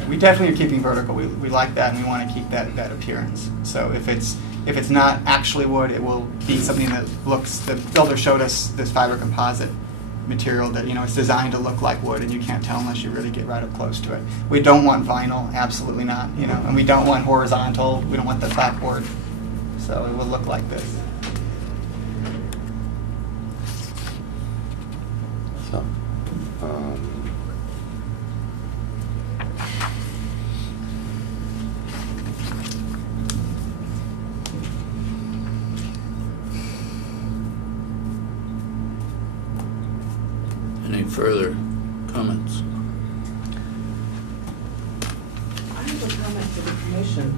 We definitely are keeping vertical. We like that, and we want to keep that appearance. So if it's not actually wood, it will be something that looks. The builder showed us this fiber composite material that, you know, it's designed to look like wood, and you can't tell unless you really get right up close to it. We don't want vinyl, absolutely not. You know, and we don't want horizontal. We don't want the clapboard. So it will look like this. So, Any further comments? I have a comment for the commission,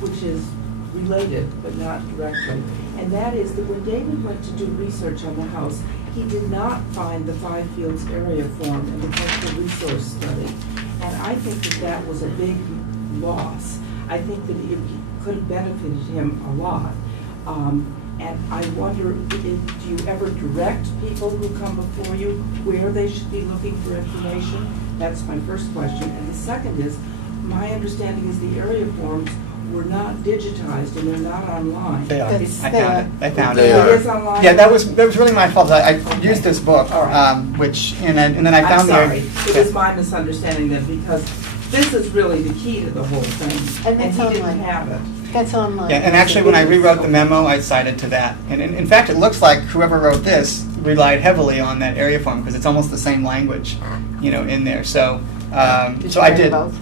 which is related but not directly. And that is that when David went to do research on the house, he did not find the Five Fields area form in the cultural resource study. And I think that was a big loss. I think that it could have benefited him a lot. And I wonder, do you ever direct people who come before you where they should be looking for information? That's my first question. And the second is, my understanding is the area forms were not digitized and they're not online. They are. That's I found it. I found They it. are. It is online? Yeah, that was really my fault. I used this book, All right. which and then I found I'm sorry. the. It was my misunderstanding then, because this is really the key to the whole thing. And that's he didn't online. have it. That's online. Yeah, and actually, when I rewrote the memo, I cited to that. And in fact, it looks like whoever wrote this relied heavily on that area form, because it's almost the same language, you know, in there. So, Did so you I write did. both?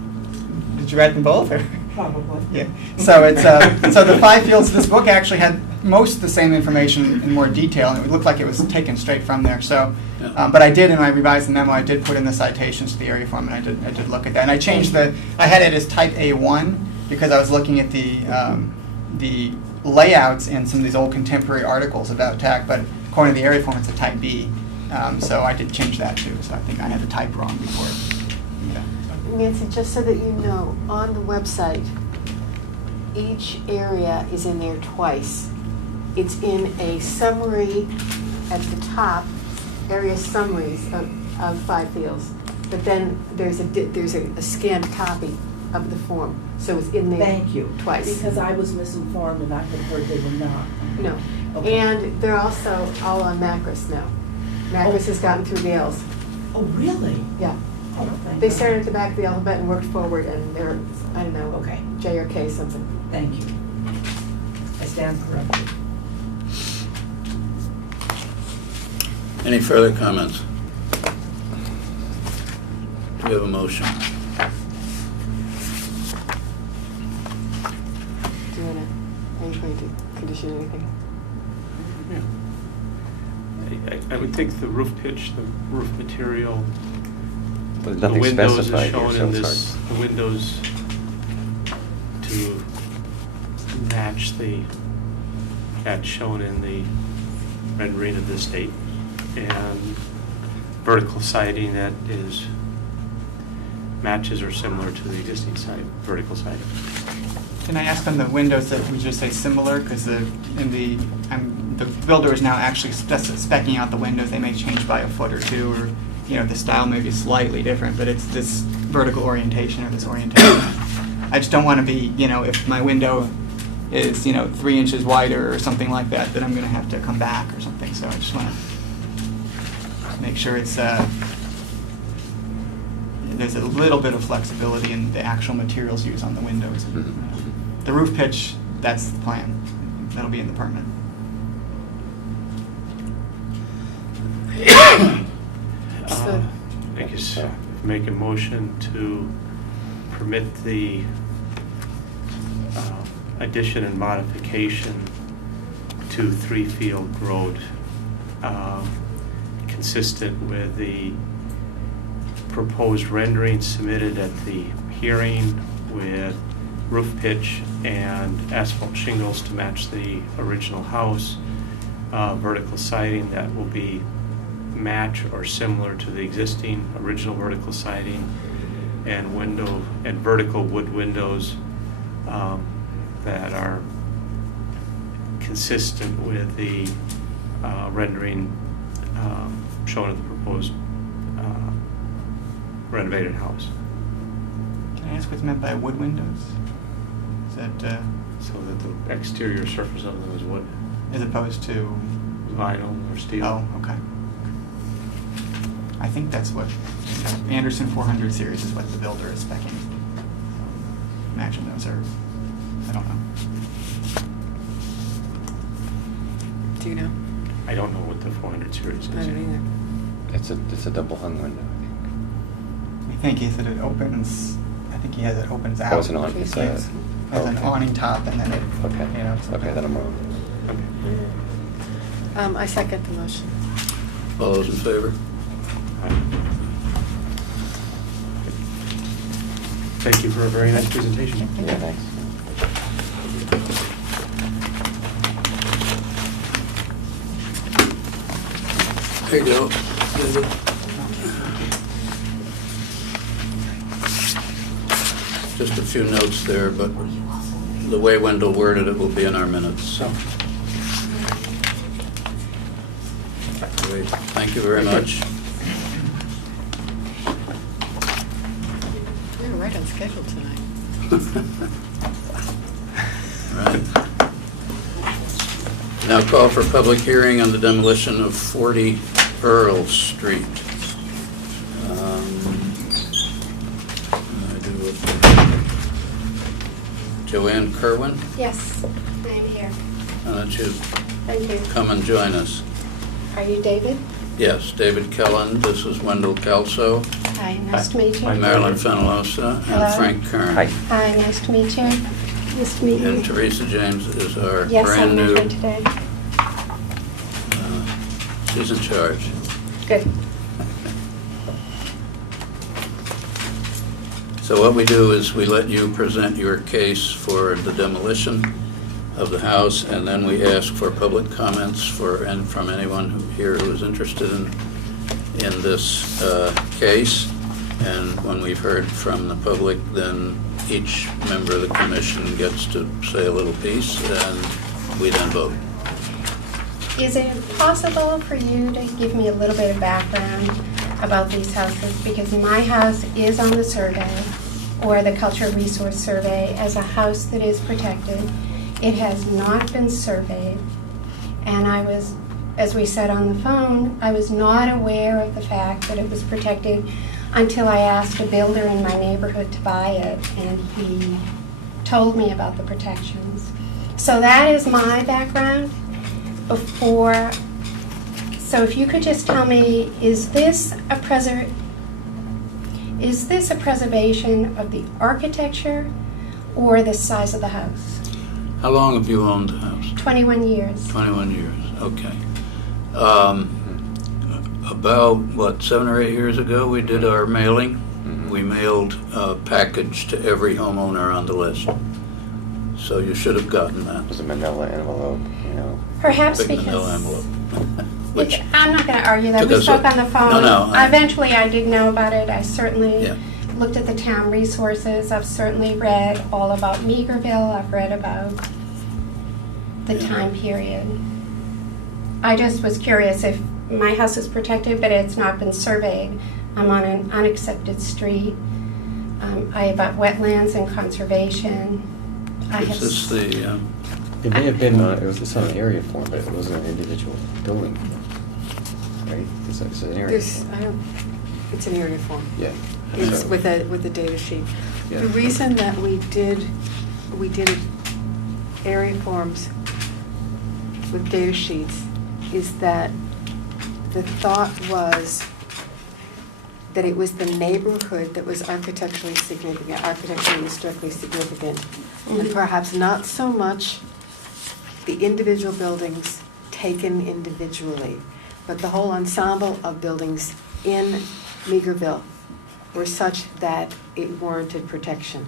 Did you write them both? Or? Probably. Yeah. So it's so the Five Fields. This book actually had most of the same information in more detail, and it looked like it was taken straight from there. So, Yeah. but I did, in my revised memo, I did put in the citations to the area form, and I did look at that. And I changed I had it as Type A1 because I was looking at the layouts in some of these old contemporary articles about TAC, but according to the area form, it's a Type B. So I did change that too. So I think I had the type wrong before. Yeah. Nancy, just so that you know, on the website, each area is in there twice. It's in a summary at the top, area summaries of Five Fields. But then there's a scanned copy of the form, so it's in there Thank you. twice. Because I was misinformed and I had heard they were not. No. Okay. And they're also all on Macros now. Macros has gotten through the L's. Oh, really? Yeah. Oh, thank They God. started at the back of the alphabet and worked forward, and they're, I don't know, Okay. J or K something. Thank you. I stand corrected. Any further comments? Do we have a motion? Do you wanna, are you going to condition anything? I would think the roof pitch, the roof material, There's the nothing windows is specified here, shown so in it's this, hard. the windows to match that's shown in the rendering of the state, and vertical siding that matches or similar to the existing vertical siding. Can I ask on the windows that we just say similar, because the builder is now actually specking out the windows. They may change by a foot or two, or you know the style may be slightly different, but it's this vertical orientation or this orientation. I just don't want to be, you know, if my window is 3 inches wider or something like that, then I'm going to have to come back or something. So I just want to make sure it's there's a little bit of flexibility in the actual materials used on the windows. Mhm. The roof pitch, that's the plan. That'll be in the permit. So- I guess make a motion to permit the addition and modification to 3 Field Road, consistent with the proposed rendering submitted at the hearing with roof pitch and asphalt shingles to match the original house, vertical siding that will be match or similar to the existing original vertical siding, and window and vertical wood windows that are consistent with the rendering shown at the proposed renovated house. Can I ask what's meant by wood windows? Is that, So that the exterior surface of them is wood, as opposed to, vinyl or steel. oh, okay. I think that's what, Anderson 400 series is what the builder is speccing. Imagine those are, I don't know. Do you know? I don't know what the 400 series is. I don't either. It's a double hung window, I think he said it opens, I think he has it opens out. Oh, it's an on, it's a, Has an okay. awning top and then it, Okay, you know, something. okay, then I'm wrong. Okay. I second the motion. All those in favor? Thank you for a very nice presentation. Yeah, thanks. There you go. David. Just a few notes there, but the way Wendell worded it will be in our minutes, so. Great. Thank you very much. We're right on schedule tonight. Right. Now call for public hearing on the demolition of 40 Earl Street. I do it. Joanne Kerwin, Yes, I am here. why don't you Thank you. come and join us? Are you David? Yes, David Kellen, this is Wendell Kelso, Hi, nice to meet you. Hi. Marilyn Fenalosa, Hello. and Frank Kern. Hi. Hi, nice to meet you. Nice to meet you. And Teresa James is our Yes, I'm brand new, with her today. she's in charge. Good. So what we do is we let you present your case for the demolition of the house, and then we ask for public comments and from anyone here who is interested in this case. And when we've heard from the public, then each member of the commission gets to say a little piece, and we then vote. Is it possible for you to give me a little bit of background about these houses? Because my house is on the survey, or the Cultural Resource Survey, as a house that is protected. It has not been surveyed, and I was, as we said on the phone, I was not aware of the fact that it was protected until I asked a builder in my neighborhood to buy it, and he told me about the protections. So that is my background. So if you could just tell me, is this a preservation of the architecture or the size of the house? How long have you owned the house? 21 years. 21 years, okay. About, 7 or 8 years ago, we did our mailing. We mailed a package to every homeowner on the list. So you should have gotten that. It was a manila envelope, you know. Perhaps Big because... manila envelope. Which, I'm not going to argue that. We Because spoke on the phone. no, Eventually, I did know about it. I certainly Yeah. looked at the town resources. I've certainly read all about Meagerville. I've read about the Yeah. time period. I just was curious if my house is protected, but it's not been surveyed. I'm on an unaccepted street. I about wetlands and conservation. I have is this the, It may have been, it's on an area form, but it wasn't an individual building, right? It's an area This, form. it's an area form. Yeah. It's So- with a data sheet. Yeah. The reason that we did area forms with data sheets is that the thought was that it was the neighborhood that was architecturally significant, architecturally and historically significant, and perhaps not so much the individual buildings taken individually, but the whole ensemble of buildings in Meagerville were such that it warranted protection.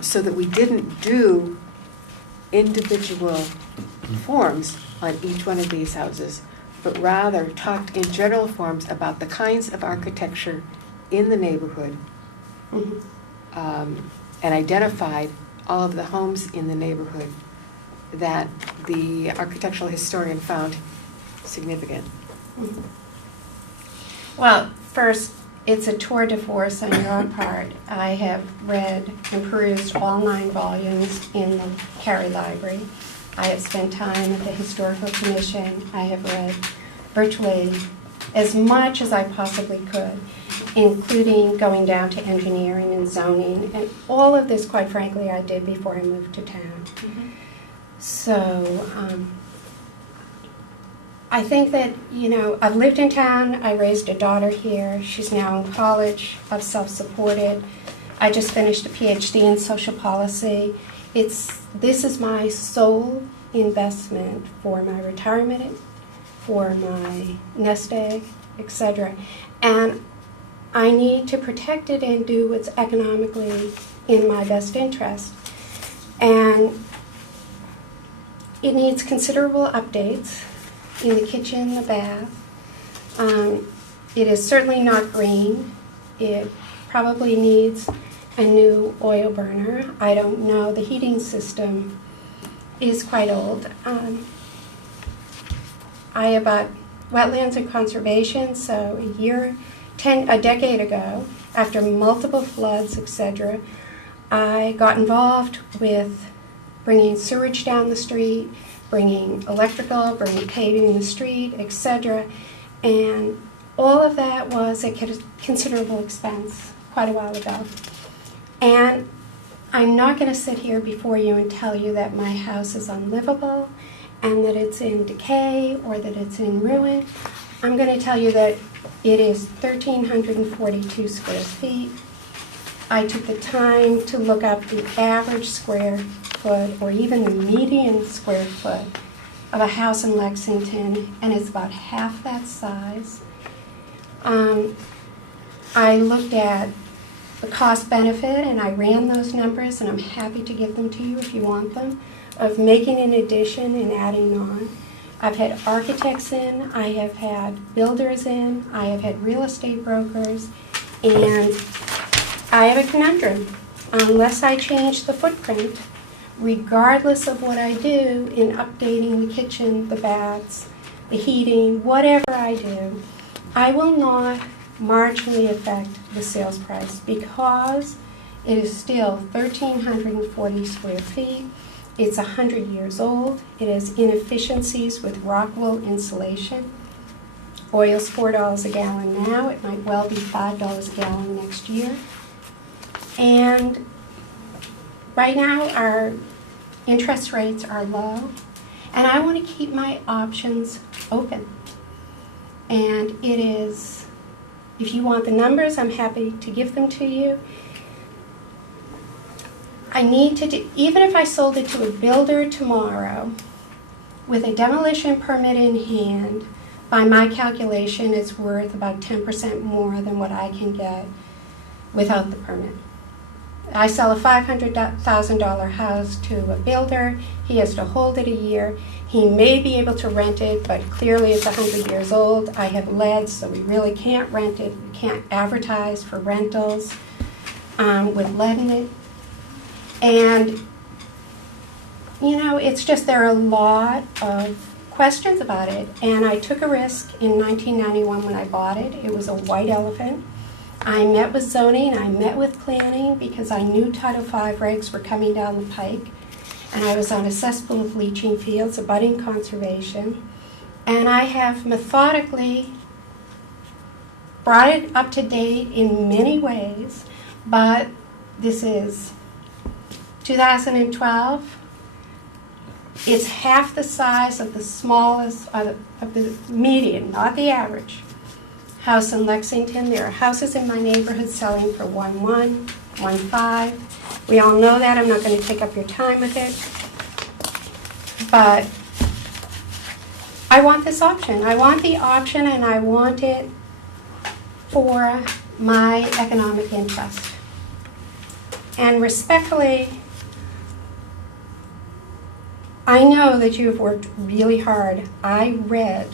So that we didn't do individual forms on each one of these houses, but rather talked in general forms about the kinds of architecture in the neighborhood, and identified all of the homes in the neighborhood that the architectural historian found significant. Well, first, it's a tour de force on your part. I have read and perused all 9 volumes in the Cary Library. I have spent time at the Historical Commission. I have read virtually as much as I possibly could, including going down to engineering and zoning. And all of this, quite frankly, I did before I moved to town. So I think that, you know, I've lived in town. I raised a daughter here. She's now in college. I've self-supported. I just finished a PhD in social policy. This is my sole investment for my retirement, for my nest egg, etc. And I need to protect it and do what's economically in my best interest. And it needs considerable updates in the kitchen, the bath. It is certainly not green. It probably needs a new oil burner. I don't know. The heating system is quite old. I about wetlands and conservation, so a decade ago, after multiple floods, etc., I got involved with bringing sewage down the street, bringing electrical, bringing paving the street, etc. And all of that was at considerable expense quite a while ago. And I'm not going to sit here before you and tell you that my house is unlivable and that it's in decay or that it's in ruin. I'm going to tell you that it is 1,342 square feet. I took the time to look up the average square foot or even the median square foot of a house in Lexington, and it's about half that size. I looked at the cost benefit and I ran those numbers, and I'm happy to give them to you if you want them, of making an addition and adding on. I've had architects in, I have had builders in, I have had real estate brokers, and I have a conundrum. Unless I change the footprint, regardless of what I do in updating the kitchen, the baths, the heating, whatever I do, I will not marginally affect the sales price because it is still 1,340 square feet. It's 100 years old. It has inefficiencies with rock wool insulation. Oil's $4 a gallon now. It might well be $5 a gallon next year. And right now our interest rates are low, and I want to keep my options open. And it is, if you want the numbers, I'm happy to give them to you. I need to do, even if I sold it to a builder tomorrow with a demolition permit in hand, by my calculation, it's worth about 10% more than what I can get without the permit. I sell a $500,000 house to a builder. He has to hold it a year. He may be able to rent it, but clearly it's 100 years old. I have lead, so we really can't rent it. We can't advertise for rentals with lead in it. And, you know, it's just there are a lot of questions about it. And I took a risk in 1991 when I bought it. It was a white elephant. I met with zoning, I met with planning because I knew Title V regs were coming down the pike. And I was on a cesspool of leaching fields, abutting conservation. And I have methodically brought it up to date in many ways, but this is 2012. It's half the size of the smallest, of the median, not the average. house in Lexington. There are houses in my neighborhood selling for 1.1, 1.5. We all know that. I'm not going to take up your time with it. But I want this option. I want the option, and I want it for my economic interest. And respectfully, I know that you have worked really hard. I read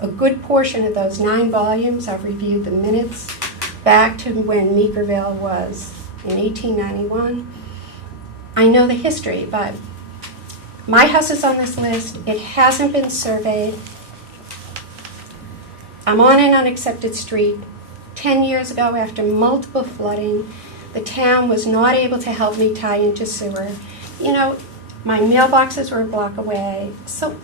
a good portion of those 9 volumes. I've reviewed the minutes back to when Meekerville was in 1891. I know the history, but my house is on this list. It hasn't been surveyed. I'm on an unaccepted street. 10 years ago, after multiple flooding, the town was not able to help me tie into sewer. You know, my mailboxes were a block away. So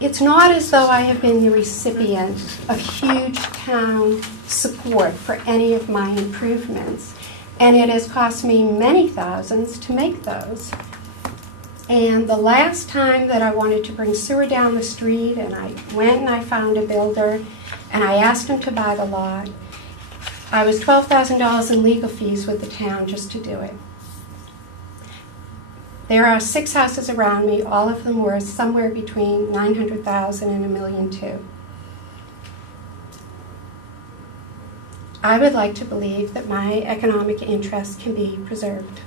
it's not as though I have been the recipient of huge town support for any of my improvements. And it has cost me many thousands to make those. And the last time that I wanted to bring sewer down the street, and I went and I found a builder, and I asked him to buy the lot, I was $12,000 in legal fees with the town just to do it. There are 6 houses around me. All of them were somewhere between $900,000 and $1.2 million. I would like to believe that my economic interest can be preserved.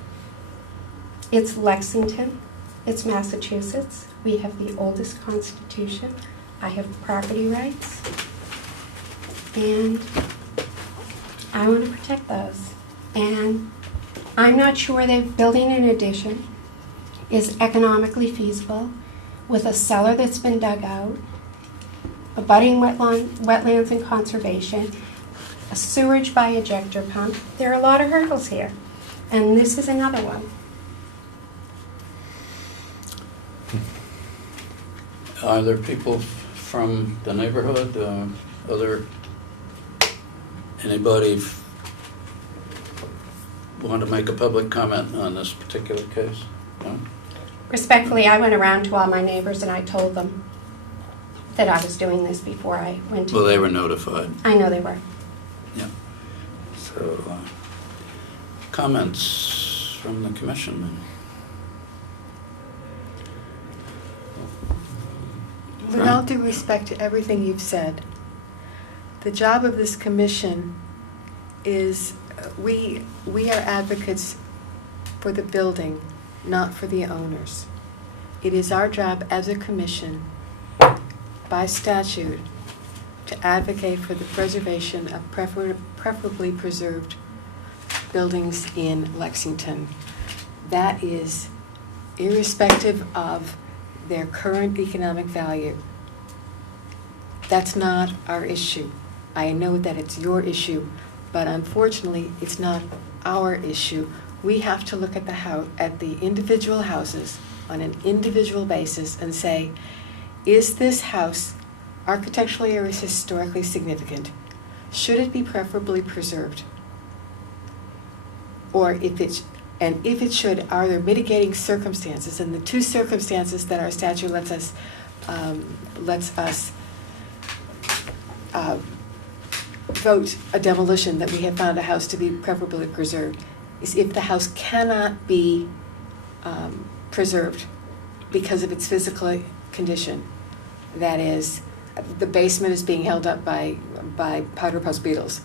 It's Lexington. It's Massachusetts. We have the oldest constitution. I have property rights. And I want to protect those. And I'm not sure that building an addition is economically feasible with a cellar that's been dug out, abutting wetlands and conservation, a sewage by ejector pump. There are a lot of hurdles here, and this is another one. Are there people from the neighborhood, anybody want to make a public comment on this particular case? No? Respectfully, I went around to all my neighbors and I told them that I was doing this before I went to... Well, they were notified. I know they were. Yeah. So, comments from the commission? With all due respect to everything you've said, the job of this commission is, we are advocates for the building, not for the owners. It is our job as a commission, by statute, to advocate for the preservation of preferably preserved buildings in Lexington. That is irrespective of their current economic value. That's not our issue. I know that it's your issue, but unfortunately, it's not our issue. We have to look at the individual houses on an individual basis and say, is this house architecturally or historically significant? Should it be preferably preserved? Or if it should, are there mitigating circumstances? And the 2 circumstances that our statute lets us vote a demolition that we have found a house to be preferably preserved is if the house cannot be preserved because of its physical condition. That is, the basement is being held up by powder puff beetles,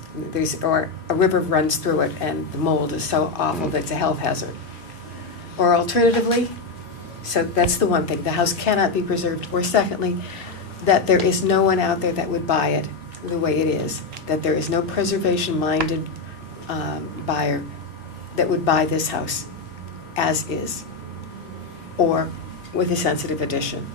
or a river runs through it and the mold is so awful that it's a health hazard. Or alternatively, so that's the one thing, the house cannot be preserved. Or secondly, that there is no one out there that would buy it the way it is, that there is no preservation-minded buyer that would buy this house as is, or with a sensitive addition.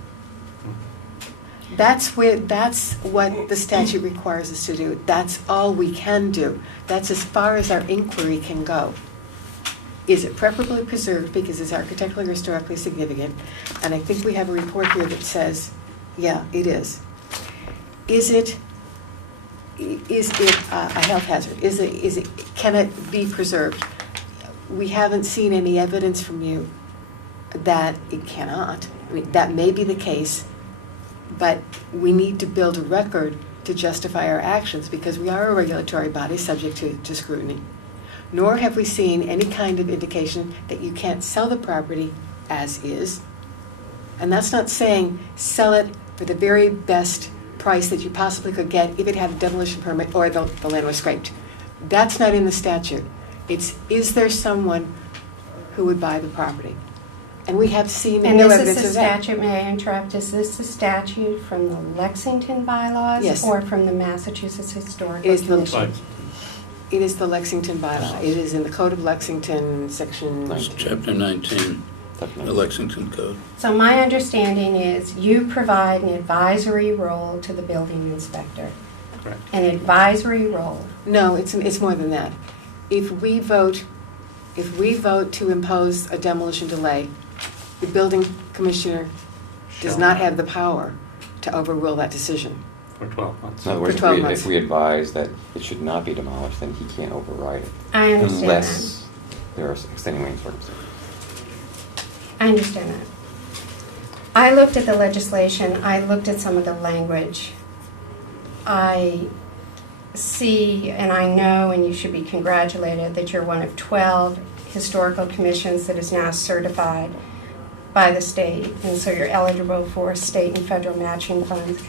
That's what the statute requires us to do. That's all we can do. That's as far as our inquiry can go. Is it preferably preserved because it's architecturally or historically significant? And I think we have a report here that says, yeah, it is. Is it a health hazard? Can it be preserved? We haven't seen any evidence from you that it cannot. I mean, that may be the case, but we need to build a record to justify our actions because we are a regulatory body subject to scrutiny. Nor have we seen any kind of indication that you can't sell the property as is. And that's not saying sell it for the very best price that you possibly could get if it had a demolition permit or the land was scraped. That's not in the statute. It's, is there someone who would buy the property? And we have seen And no this evidence is the of that. statute, may I interrupt? Is this the statute from the Lexington bylaws? Yes. Or from the Massachusetts Historical It is the- Commission? It is the Lexington bylaw. It is in the Code of Lexington, section 19. Chapter 19, the Definitely. Lexington Code. So my understanding is you provide an advisory role to the building inspector. Correct. An advisory role. No, it's more than that. If we vote to impose a demolition delay, the building commissioner does not have the power to overrule that decision. For 12 months. In other words, For 12 if months. we advise that it should not be demolished, then he can't override it. I understand that. Unless there are extenuating circumstances. I understand that. I looked at the legislation, I looked at some of the language. I see, and I know, and you should be congratulated, that you're one of 12 historical commissions that is now certified by the state, and so you're eligible for state and federal matching funds.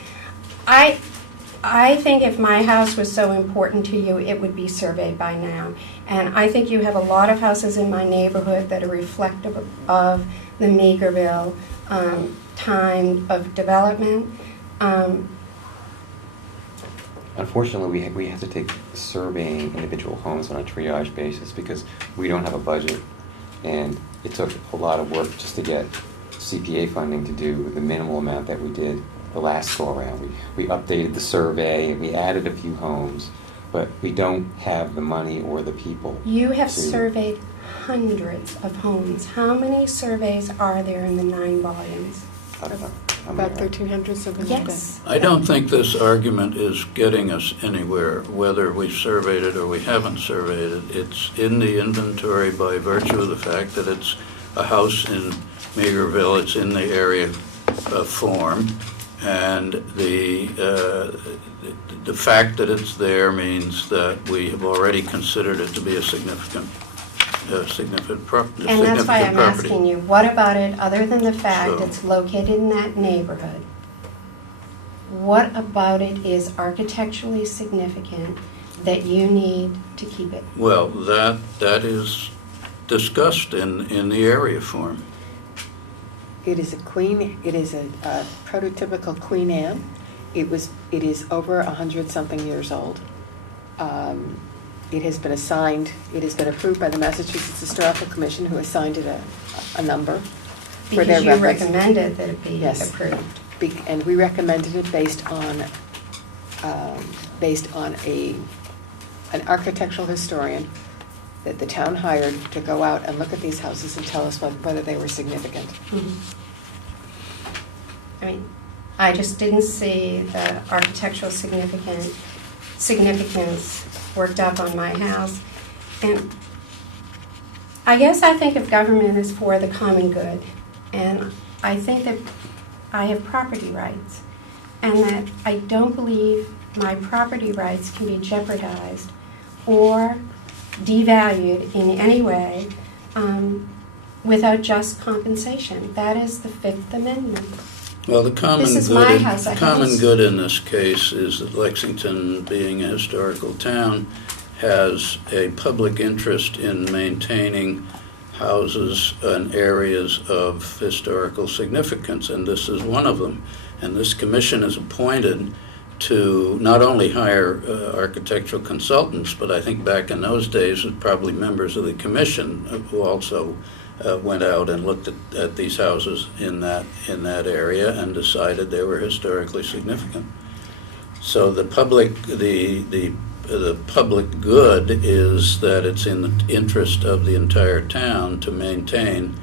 I think if my house was so important to you, it would be surveyed by now. And I think you have a lot of houses in my neighborhood that are reflective of the Meagerville time of development. Unfortunately, we have to take surveying individual homes on a triage basis because we don't have a budget. And it took a lot of work just to get CPA funding to do the minimal amount that we did the last go around. We updated the survey, we added a few homes, but we don't have the money or the people. You have to- surveyed hundreds of homes. How many surveys are there in the 9 volumes? I don't know. how About many are- 1,300, something like that. Yes. I don't think this argument is getting us anywhere, whether we surveyed it or we haven't surveyed it. It's in the inventory by virtue of the fact that it's a house in Meagerville, it's in the area form, and the fact that it's there means that we have already considered it to be a significant property. And that's why I'm asking you, what about it, other than the fact So- it's located in that neighborhood? What about it is architecturally significant that you need to keep it? Well, that is discussed in the area form. It is a prototypical Queen Anne. It is over 100-something years old. It has been approved by the Massachusetts Historical Commission, who assigned it a number for their Because you records. recommended that it be Yes. approved. And we recommended it based on an architectural historian that the town hired to go out and look at these houses and tell us whether they were significant. I mean, I just didn't see the architectural significance worked up on my house. And I guess I think of government as for the common good. And I think that I have property rights. And that I don't believe my property rights can be jeopardized or devalued in any way without just compensation. That is the Fifth Amendment. Well, the common This is good, my house, a common house. good in this case is that Lexington, being a historical town, has a public interest in maintaining houses and areas of historical significance, and this is one of them. And this commission is appointed to not only hire architectural consultants, but I think back in those days, it was probably members of the commission who also went out and looked at these houses in that area and decided they were historically significant. So the public public good is that it's in the interest of the entire town to maintain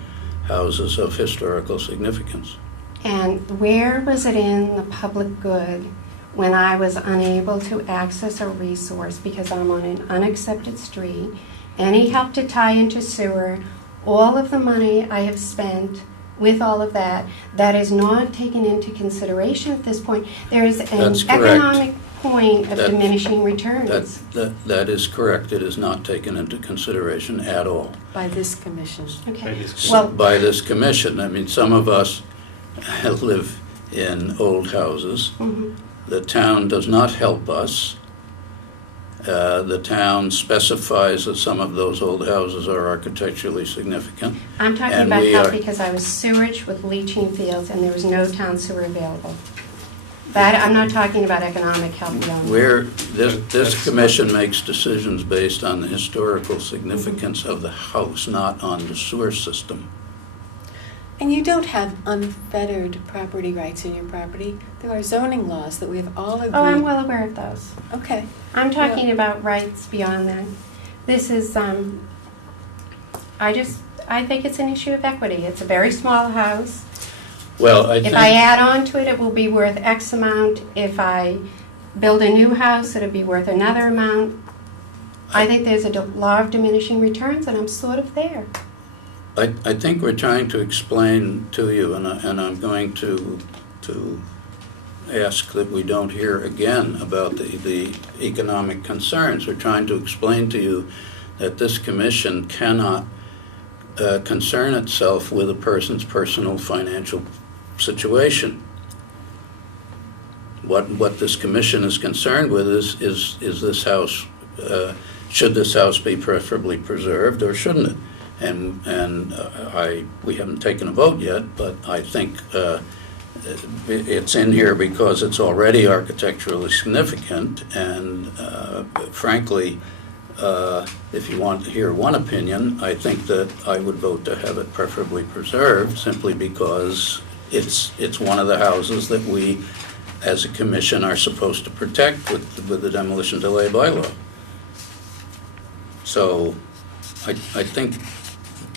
houses of historical significance. And where was it in the public good when I was unable to access a resource because I'm on an unaccepted street? Any help to tie into sewer, all of the money I have spent with all of that, that is not taken into consideration at this point. There is an That's correct. economic point of That- diminishing returns. That is correct. It is not taken into consideration at all By this commission. Okay, Right. well, by this commission. I mean, some of us live in old houses. mhm. The town does not help us. The town specifies that some of those old houses are architecturally significant. I'm talking And about we health are- because I was sewage with leaching fields and there was no town sewer available. That, I'm not talking about economic help beyond that. Where this That's- commission makes decisions based on the historical significance of the house, not on the sewer system. And you don't have unfettered property rights in your property. There are zoning laws that we have all agreed. Oh, I'm well aware of those. Okay. I'm talking about rights beyond that. This is, I think it's an issue of equity. It's a very small house. Well, I If think... I add on to it, it will be worth X amount. If I build a new house, it'll be worth another amount. I think there's a law of diminishing returns, and I'm sort of there. I think we're trying to explain to you, and I'm going to ask that we don't hear again about the economic concerns. We're trying to explain to you that this commission cannot concern itself with a person's personal financial situation. What this commission is concerned with is this house, should this house be preferably preserved or shouldn't it? And we haven't taken a vote yet, but I think it's in here because it's already architecturally significant, and frankly, if you want to hear one opinion, I think that I would vote to have it preferably preserved, simply because it's one of the houses that we, as a commission, are supposed to protect with the demolition delay bylaw. So I think...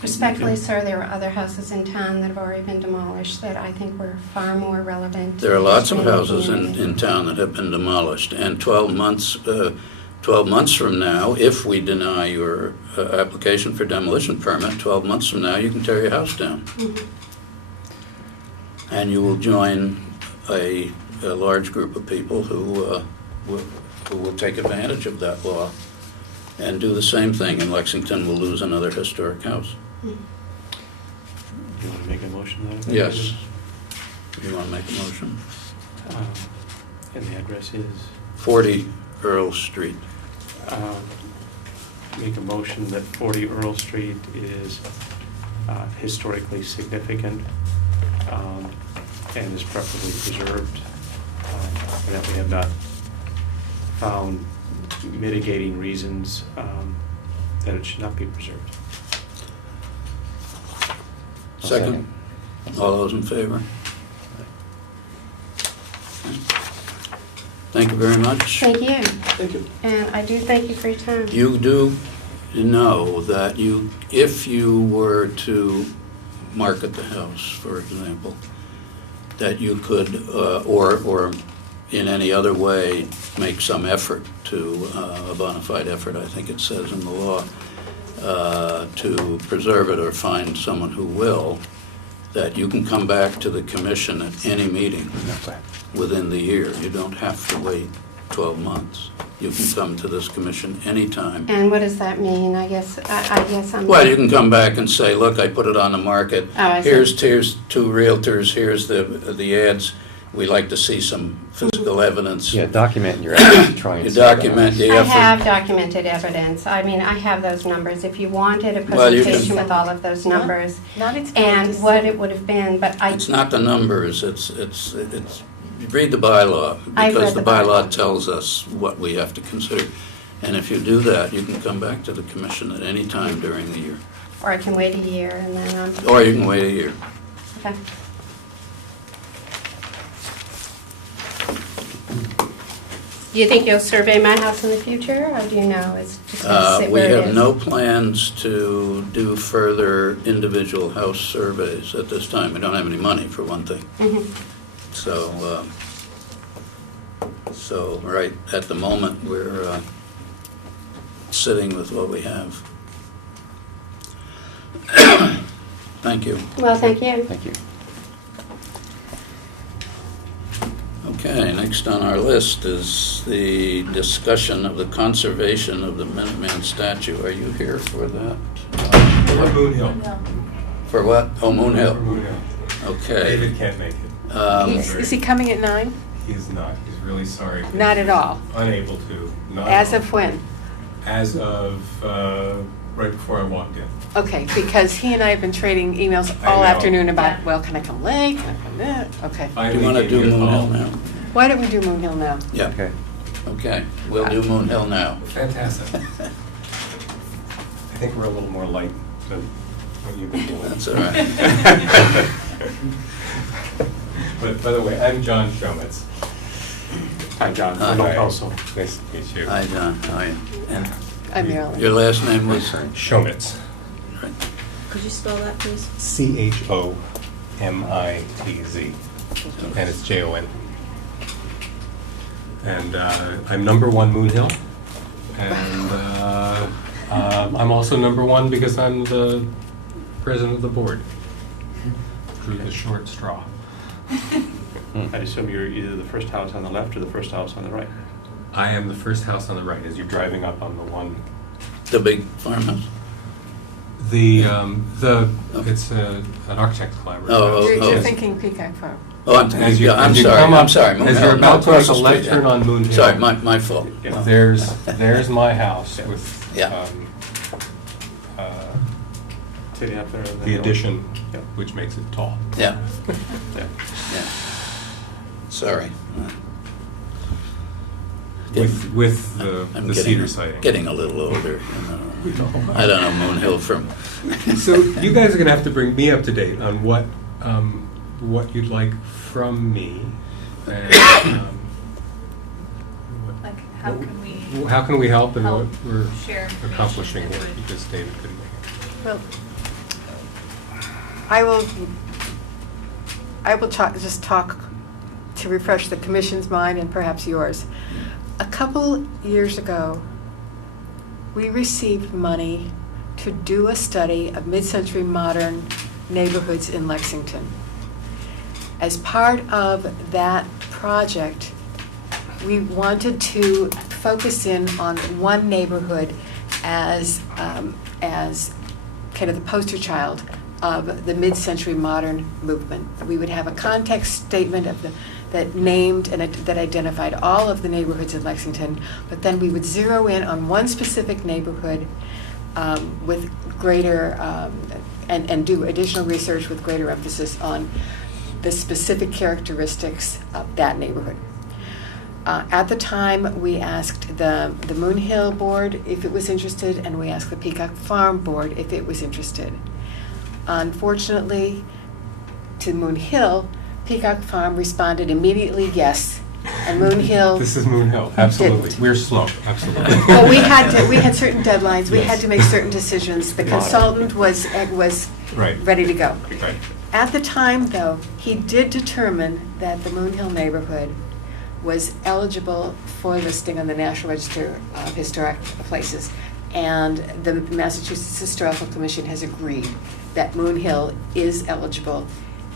Respectfully, sir, there are other houses in town that have already been demolished that I think were far more relevant. There are lots of to the houses community. in town that have been demolished, and 12 months from now, if we deny your application for demolition permit, 12 months from now, you can tear your house down. Mhm. And you will join a large group of people who will take advantage of that law and do the same thing, and Lexington will lose another historic house. Mhm. You want to make a motion to that effect? Yes. You want to make a motion? And the address is? 40 Earl Street. Make a motion that 40 Earl Street is historically significant and is preferably preserved, and that we have not found mitigating reasons that it should not be preserved. Second? All those in favor? Thank you very much. Thank you. Thank you. And I do thank you for your time. You do know that if you were to market the house, for example, that you could, or in any other way, make some effort to, a bona fide effort, I think it says in the law, to preserve it or find someone who will, that you can come back to the commission at any meeting within the year. You don't have to wait 12 months. You can come to this commission anytime. And what does that mean? I guess I'm... Well, you can come back and say, look, I put it on the market. Oh, I see. Here's two realtors, here's the ads. We'd like to see some physical evidence. Yeah, document your effort, try and You see what document the I effort. have documented evidence. I mean, I have those numbers. If you wanted a Well, you can- presentation with all of those numbers Not its and what it would have been, but It's not the numbers, it's, you read the bylaw, I've because read the the bylaw bylaw. tells us what we have to consider. And if you do that, you can come back to the commission at any time during the year. or I can wait a year and then Or you can wait a year. okay. Do you think you'll survey my house in the future, or do you know it's just going to sit We where it have is? no plans to do further individual house surveys at this time. We don't have any money, for one thing. Mhm. So right at the moment, we're sitting with what we have. Thank you. Well, thank you. Thank you. Okay, next on our list is the discussion of the conservation of the Minuteman statue. Are you here for that? Moon Hill. For what? Oh, Moon Hill. Moon Hill. Okay. David can't make it. Is he coming at 9? He's not. He's really sorry. Not at all. Unable to. Not As at of all. when? As of right before I walked in. Okay, because he and I have been trading emails I all know. afternoon about, well, can I come late? Can I come there? Okay. Do Finally you want to gave do me a Moon call. Hill now? Why don't we do Moon Hill now? Yeah. Okay. Okay, we'll do Moon Hill now. Fantastic. I think we're a little more light than what you've been doing. That's all right. But by the way, I'm John Shomitz. Hi, John. Hi. Hello, also. Nice to meet you. Hi, John. How are you? And I'm Marilyn. your last name was? Shomitz. Right. Could you spell that, please? CHOMITZ. And it's JON. And I'm number 1 Moon Hill. And I'm also number 1 because I'm the president of the board. Through the short straw. I assume you're either the first house on the left or the first house on the right. I am the first house on the right as you're driving up on the one. The big farmhouse? It's an architect's collaborative. Oh, You're oh. thinking Peacock Farm. Oh, I'm sorry. Moon As Hill, you're not about to make across a the left street, turn yeah. on Moon Hill. Sorry, my fault. Yeah. There's my house with Yeah. Sitting up there. on the hill. addition, Yeah. which makes it tall. Yeah, Yeah. yeah. Sorry. With I'm the getting- cedar siding. Getting a little older. You know. I don't know Moon Hill from. So you guys are going to have to bring me up to date on what you'd like from me. And, Like, how can we how can we help and what help we're share information accomplishing that here would- because David couldn't make it. Well, I will just talk to refresh the commission's mind and perhaps yours. A couple years ago, we received money to do a study of mid-century modern neighborhoods in Lexington. As part of that project, we wanted to focus in on one neighborhood as kind of the poster child of the mid-century modern movement. We would have a context statement that named and that identified all of the neighborhoods in Lexington, but then we would zero in on one specific neighborhood with greater, and do additional research with greater emphasis on the specific characteristics of that neighborhood. At the time, we asked the Moon Hill Board if it was interested, and we asked the Peacock Farm Board if it was interested. Unfortunately, to Moon Hill, Peacock Farm responded immediately yes, and Moon Hill. This is Moon Hill, absolutely. Didn't. We're slow, absolutely. Well, we had certain deadlines, we Yes. had to make certain decisions. The consultant was Right. ready to go. Right. At the time, though, he did determine that the Moon Hill neighborhood was eligible for listing on the National Register of Historic Places. And the Massachusetts Historical Commission has agreed that Moon Hill is eligible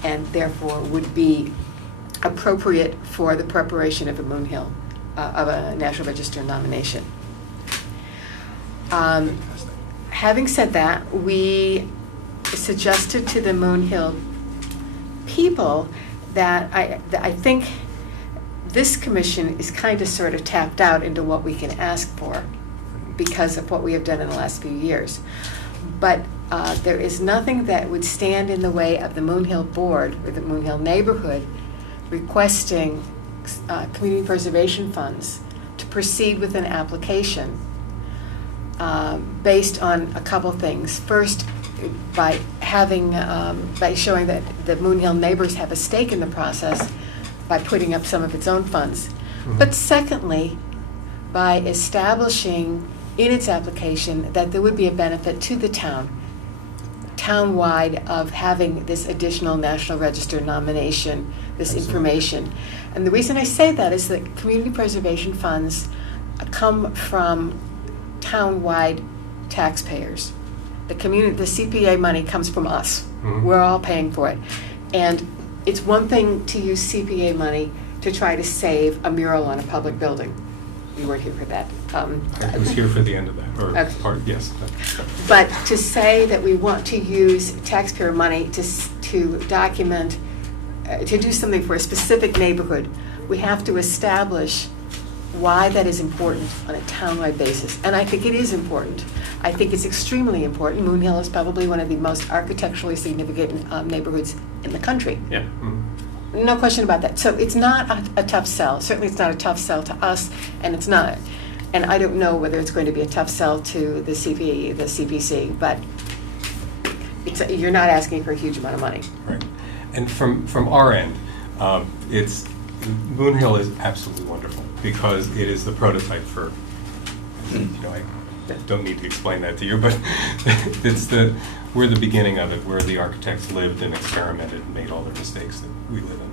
and therefore would be appropriate for the preparation of a Moon Hill, of a National Register nomination. Having said that, we suggested to the Moon Hill people that I think this commission is kind of sort of tapped out into what we can ask for because of what we have done in the last few years. But there is nothing that would stand in the way of the Moon Hill Board or the Moon Hill neighborhood requesting community preservation funds to proceed with an application based on a couple things. First, by showing that the Moon Hill neighbors have a stake in the process by putting up some of its own funds. Mhm. But secondly, by establishing in its application that there would be a benefit to the town-wide of having this additional National Register nomination, this Absolutely. information. And the reason I say that is that community preservation funds come from town-wide taxpayers. The CPA money comes from us. Mhm. We're all paying for it. And it's one thing to use CPA money to to try to save a mural on a public building. You weren't here for that. I was here for the end of that, or Okay. part, yes. But to say that we want to use taxpayer money to document, to do something for a specific neighborhood, we have to establish why that is important on a townwide basis. And I think it is important. I think it's extremely important. Moon Hill is probably one of the most architecturally significant neighborhoods in the country. Yeah. Mhm. No question about that. So it's not a tough sell. Certainly it's not a tough sell to us, and it's not. And I don't know whether it's going to be a tough sell to the CPC, but you're not asking for a huge amount of money. Right. And from our end, Moon Hill is absolutely wonderful because it is the prototype for, I don't need to explain that to you, but we're the beginning of it, where the architects lived and experimented and made all the mistakes that we live in.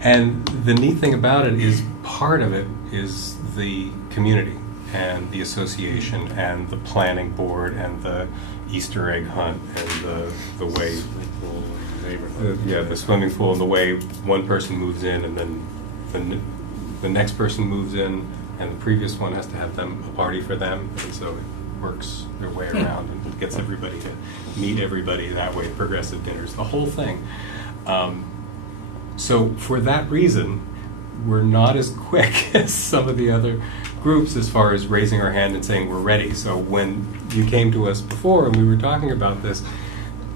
And the neat thing about it is part of it is the community and the association and the planning board and the Easter egg hunt and the way the swimming pool and the way one person moves in and then the next person moves in and the previous one has to have them a party for them, and so it works their way around and gets everybody to meet everybody that way, progressive dinners, the whole thing. So for that reason, we're not as quick as some of the other groups as far as raising our hand and saying we're ready. So when you came to us before and we were talking about this,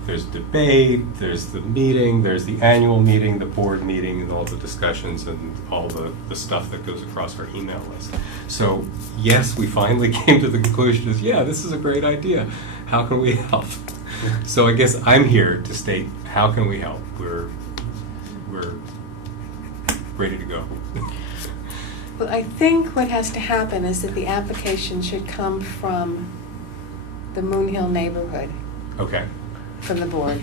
there's debate, there's the meeting, there's the annual meeting, the board meeting, and all the discussions and all the stuff that goes across our email list. So yes, we finally came to the conclusion is, yeah, this is a great idea. How can we help? So I guess I'm here to state, how can we help? We're ready to go. Well, I think what has to happen is that the application should come from the Moon Hill neighborhood, Okay. from the board,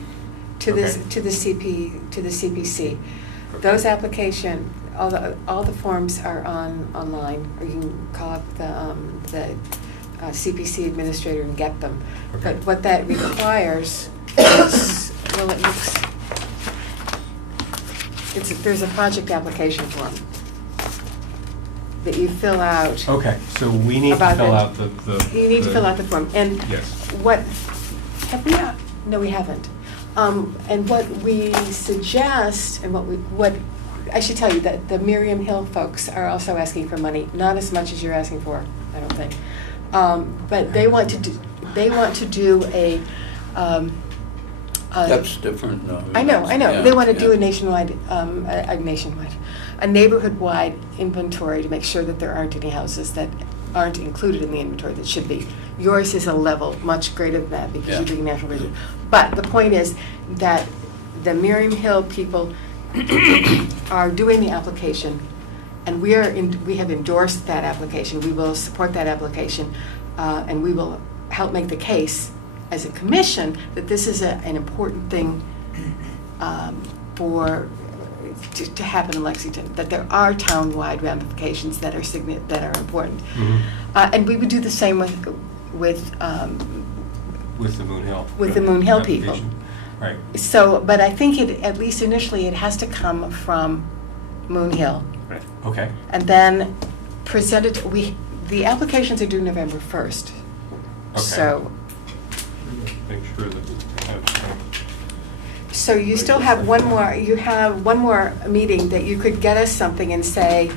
to Okay. the CPC. Okay. Those application, all the forms are online, or you can call up the CPC administrator and get them. Okay. But what that requires is, well, it looks, there's a project application form that you fill out. Okay, so we need to About fill it. out the. You need to fill out the form. And Yes. what, have we, no, we haven't. And what we suggest, and what I should tell you that the Miriam Hill folks are also asking for money, not as much as you're asking for, I don't think. But they want to do a. That's different, though. I know. Yeah, They want to do yeah. a nationwide, a neighborhood-wide inventory to make sure that there aren't any houses that aren't included in the inventory that should be. Yours is a level much greater than that because Yeah. you're doing natural resources. But the point is that the Miriam Hill people are doing the application, and we have endorsed that application. We will support that application, and we will help make the case as a commission that this is an important thing to happen in Lexington, that there are town-wide ramifications that are important. Mhm. And we would do the same with With the Moon Hill. With the Moon Hill people. application. Right. So, but I think at least initially, it has to come from Moon Hill. Right. Okay. And then presented, the applications are due November 1st. Okay. So, Make sure that we have. so you still have one more meeting that you could get us something and say,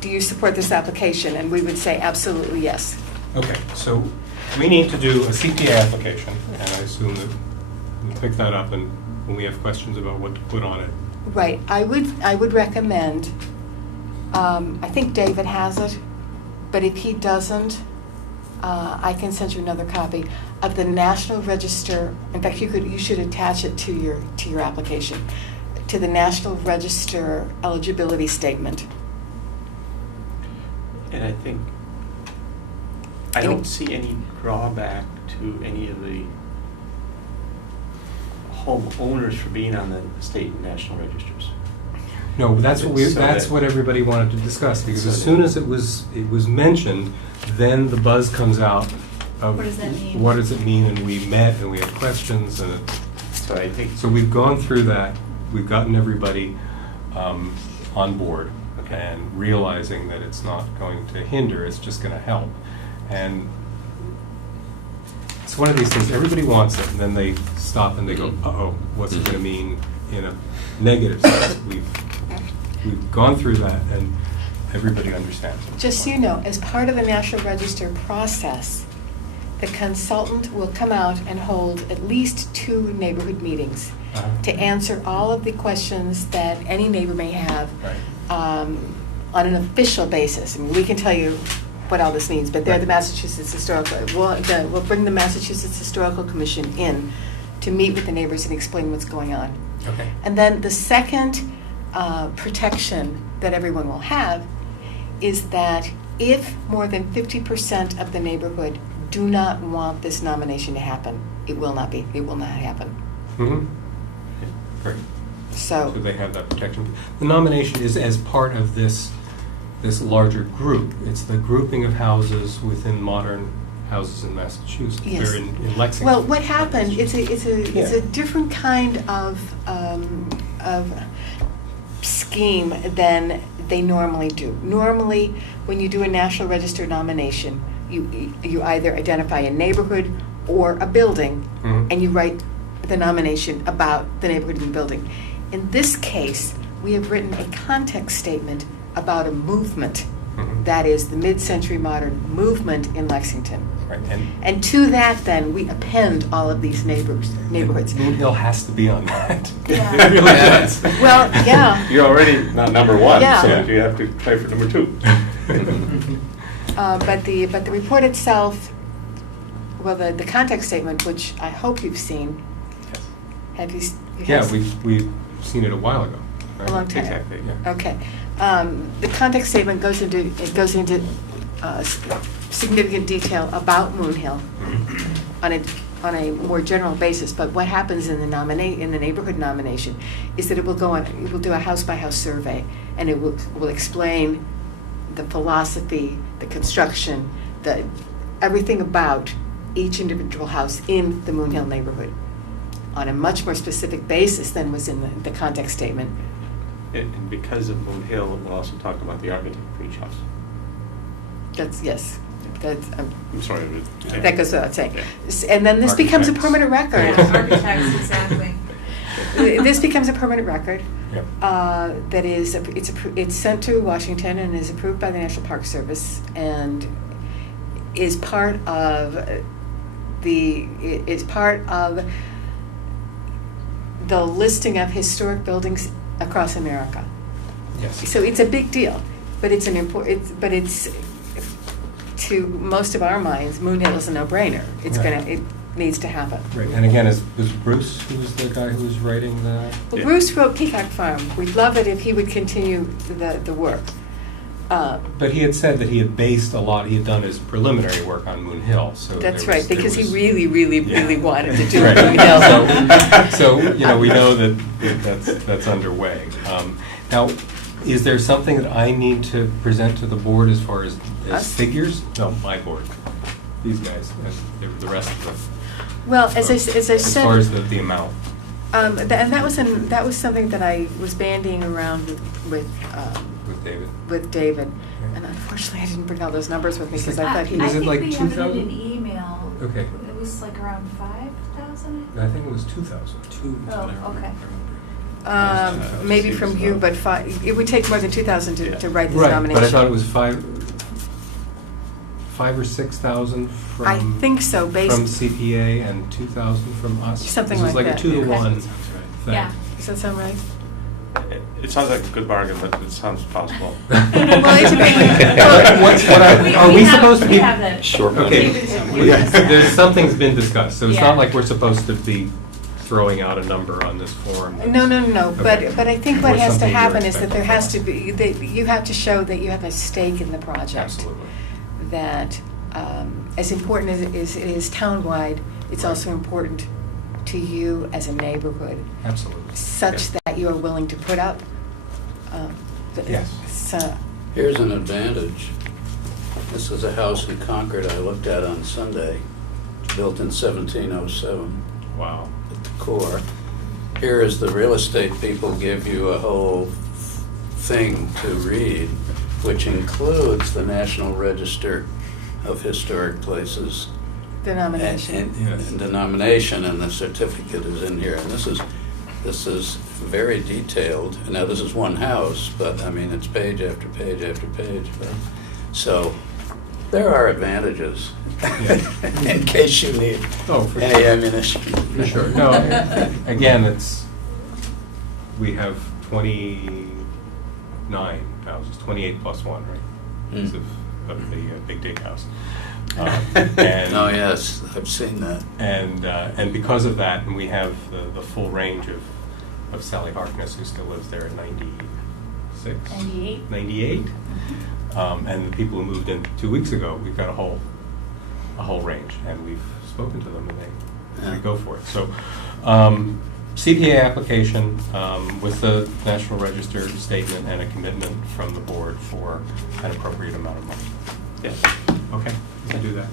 do you support this application? And we would say absolutely yes. Okay, so we need to do a CPA application, and I assume that we'll pick that up and when we have questions about what to put on it. Right, I would recommend, I think David has it, but if he doesn't, I can send you another copy of the National Register. In fact, you should attach it to your application, to the National Register eligibility statement. And I think, I don't see any drawback to any of the homeowners for being on the state and national registers. No, that's So what everybody wanted to discuss, because as So soon as it was mentioned, then the buzz comes out of. What does that mean? What does it mean, and we met, and we had questions, and So I think, So we've gone through that, we've gotten everybody on board, and realizing that it's not going to hinder, it's just going to help. And it's one of these things, everybody wants it, and then they stop and they go, uh-oh, what's it going to mean in a negative sense? We've gone through that, and everybody understands it. Just so you know, as part of the National Register process, the consultant will come out and hold at least 2 neighborhood meetings to answer all of the questions that any neighbor may have Right. on an official basis. I mean, we can tell you what all this means, but they're the Massachusetts Historical, we'll bring the Massachusetts Historical Commission in to meet with the neighbors and explain what's going on. Okay. And then the second protection that everyone will have is that if more than 50% of the neighborhood do not want this nomination to happen, it will not happen. Mm-hmm. Great. So So they have that protection. The nomination is as part of this larger group. It's the grouping of houses within modern houses in Massachusetts. Yes. They're in Lexington. well, what happened? It's a Yeah. different kind of scheme than they normally do. Normally, when you do a National Register nomination, you either identify a neighborhood or a building, Mhm. and you write the nomination about the neighborhood and the building. In this case, we have written a context statement about a movement, Mhm. that is the mid-century modern movement in Lexington. Right. And to that, then, we append all of these neighborhoods. Moon Hill has to be on that. Yeah. It really does. Well, yeah, you're already not number 1, Yeah. so you have to try for number 2. but the report itself, well, the context statement, which I hope you've seen, have you? Yeah, we've seen it a while ago. right? A long time. Exactly. Yeah. Okay. The context statement goes into significant detail about Moon Hill Mhm. on a more general basis. But what happens in the neighborhood nomination is that it will do a house by house survey, and it will explain the philosophy, the construction, everything about each individual house in the Moon Hill neighborhood on a much more specific basis than was in the context statement. And because of Moon Hill, we'll also talk about the architect for each house. Yes. I'm sorry. That goes without saying. Yeah. And then this becomes a Architects. permanent record. Yeah, architects, exactly. This becomes a permanent record. Yep. That is, it's sent to Washington and is approved by the National Park Service and is part of the listing of historic buildings across America. Yes. So it's a big deal, but it's to most of our minds, Moon Hill is a no-brainer. Right. It needs to happen. Right. And again, was Bruce who's the guy who's writing the? Well, Yeah. Bruce wrote Peacock Farm. We'd love it if he would continue the work. But he had said that he had done his preliminary work on Moon Hill, so. That's there right, because he was- really, really, Yeah. really wanted to do Right. Moon Hill. So, we know that's underway. Now, is there something that I need to present to the board as far as Us? figures? No, my board. These guys, the rest of them. Well, as I As far as said, the amount. and that was something that I was bandying around With David. with David, Okay. and unfortunately I didn't bring all those numbers with me because I I thought he Was was. it think like we have it 2,000? in an email. Okay. It was like around 5,000? I think it was 2,000. Oh, okay. Maybe from you, but it would take more than 2,000 to write this Right, nomination. but I thought it was 5 or 6,000 from. I think so, From based, CPA and 2,000 from us. Something This was like like that. a 2-to-1 Okay. thing. Yeah. does that sound right? It sounds like a good bargain, but it sounds possible. Well, it's a big- Are we supposed to be? We have that. Short Okay, Yeah. there's, something's been discussed, so it's Yeah. not like we're supposed to be throwing out a number on this form. No, Okay. but I think what Or has to something you're happen is that there has to expecting be, you have to show that you have a stake in the project. Absolutely. That as important as it is townwide, it's Right. also important to you as a neighborhood, Absolutely. such Yeah. that you are willing to put up. Yes. So, Here's an advantage. This is a house in Concord I looked at on Sunday, built in 1707. Wow. But the core. Here is the real estate people give you a whole thing to read, which includes the National Register of Historic Places. Denomination. And denomination, and the certificate is in here. And this is very detailed. Now, this is one house, but I mean, it's page after page after page. But, so there are advantages in case you need Oh, for any sure. ammunition. For sure. No, again, we have 29 houses, 28 plus one, right? Because of the Big Dig House. And Oh, yes, I've seen that. And because of that, and we have the full range of Sally Harkness, who still lives there at 96? 98. 98. And the people who moved in 2 weeks ago, we've got a whole range, and we've spoken to them, and they go for it. So, CPA application with the National Register statement and a commitment from the board for an appropriate amount of money. Yeah. Okay, we can do that.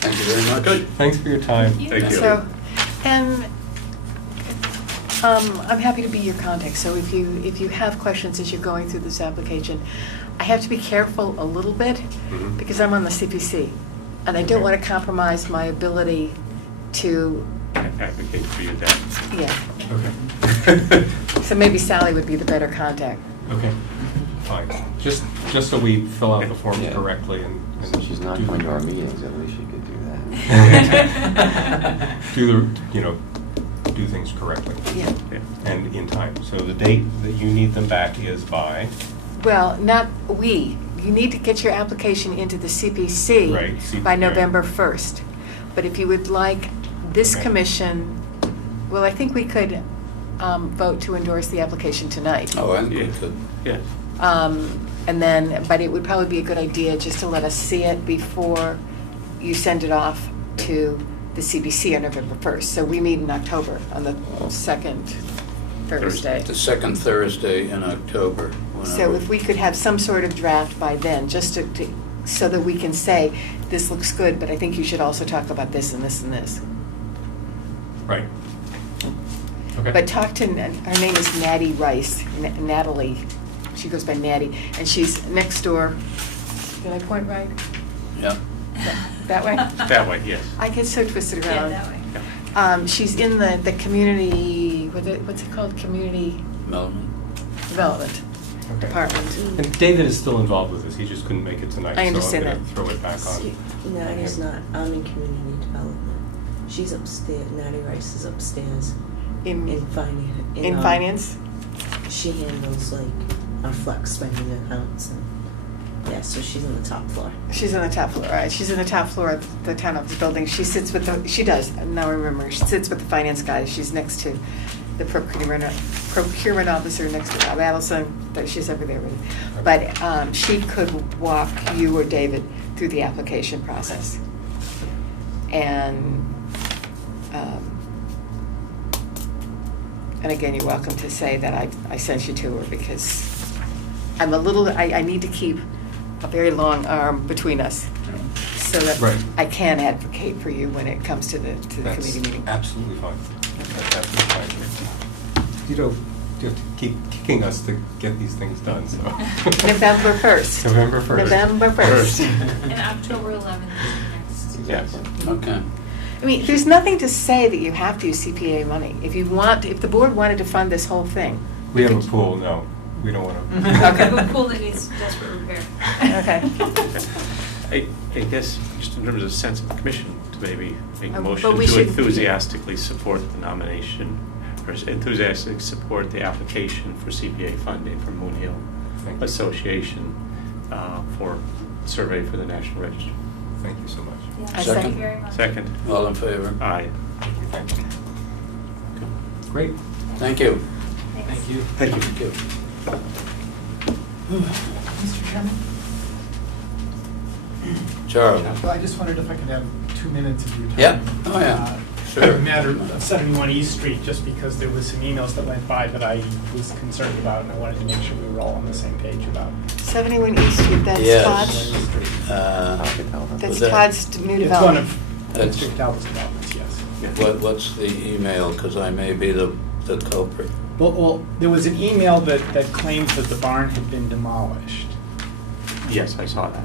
Thank you very much. Good. Thanks for your time. Thank you. So, and I'm happy to be your contact. So if you have questions as you're going through this application, I have to be careful a little bit Mhm. because I'm on the CPC, and I don't Okay. want to compromise my ability to, Advocate for your dad. yeah. Okay. So maybe Sally would be the better contact. Okay, fine. Just so we fill out the forms Yeah. correctly and Since she's not do going the- to our meetings, at least she could do that. do things correctly Yeah. Yeah. and in time. So the date that you need them back is by, Well, not we. You need to get your application into the CPC Right, by CPC. November 1st. But if you would like this Okay. commission, well, I think we could vote to endorse the application tonight. Oh, and we Yeah. could. Yeah. And then, but it would probably be a good idea just to let us see it before you send it off to the CBC on November 1st. So we meet in October on the second Thursday. The second Thursday in October. So whenever. if we could have some sort of draft by then, just to, so that we can say, this looks good, but I think you should also talk about this and this and this. right. Okay. But talk to, her name is Natty Rice, Natalie, she goes by Natty, and she's next door, did I point right? Yeah. That way? That way, yes. I get so twisted Yeah, around. that way. Yeah. She's in the community, what's it called, community Melvin. development Okay. department. And David is still involved with this, he just couldn't make it tonight. I understand So I'm that. going to throw it back on. Natty's him. not, I'm in community development. She's upstairs, Natty Rice is upstairs in finance. In finance? She handles like our flex spending accounts and, yeah, so she's on the top floor. She's on the top floor, right? She's on the top floor of the town office building. She sits with she does, now I remember, she sits with the finance guy. She's next to the procurement officer next to Rob Adelson. She's over there with it. But she could walk you or David through the application process. And again, you're welcome to say that I sent you to her because I'm I need to keep a very long arm between us so that Right. I can advocate for you when it comes to the That's committee meeting. absolutely fine. That's absolutely fine. You have to keep kicking us to get these things done, so. November 1st. November 1st. November 1st. And October 11th is next. Yes. Okay. I mean, there's nothing to say that you have to use CPA money. If the board wanted to fund this whole thing. We have a pool, no, we don't want to. Okay. A pool that needs desperate repair. Okay. I guess, just in terms of sense of the commission, to maybe make a But motion we to should- enthusiastically support the nomination, or enthusiastically support the application for CPA funding for Moon Hill Thank you. Association for survey for the National Register. Thank you so much. Yeah, I thank you second. very much. Second. All in favor? Aye. Thank you. Great. Thank you. Thanks. Thank you. Thank you. Mr. Chairman? Charlie? Well, I just wondered if I could have 2 minutes of your time. Yeah. Oh, yeah. Sure. A matter of 71 East Street, just because there was some emails that went by that I was concerned about, and I wanted to make sure we were all on the same page about. 71 East Street, that's Yes. Todd's, Uh, that's Was that- Todd's new It's one development. of That's- Mr. Talbot's developments, yes. What's the email? Because I may be the culprit. Well, there was an email that claimed that the barn had been demolished. Yes, I saw that.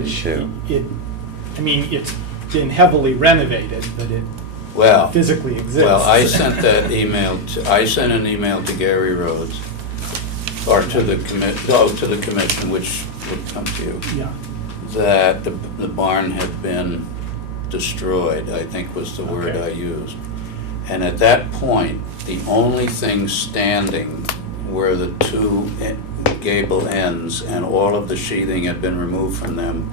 Which I mean, it's been heavily renovated, but it Well, physically exists. well, I sent that email I sent an email to Gary Rhodes, or to the commission, which would come to you, Yeah, that the barn had been destroyed, I think was the word Okay. I used. And at that point, the only thing standing were the two gable ends, and all of the sheathing had been removed from them.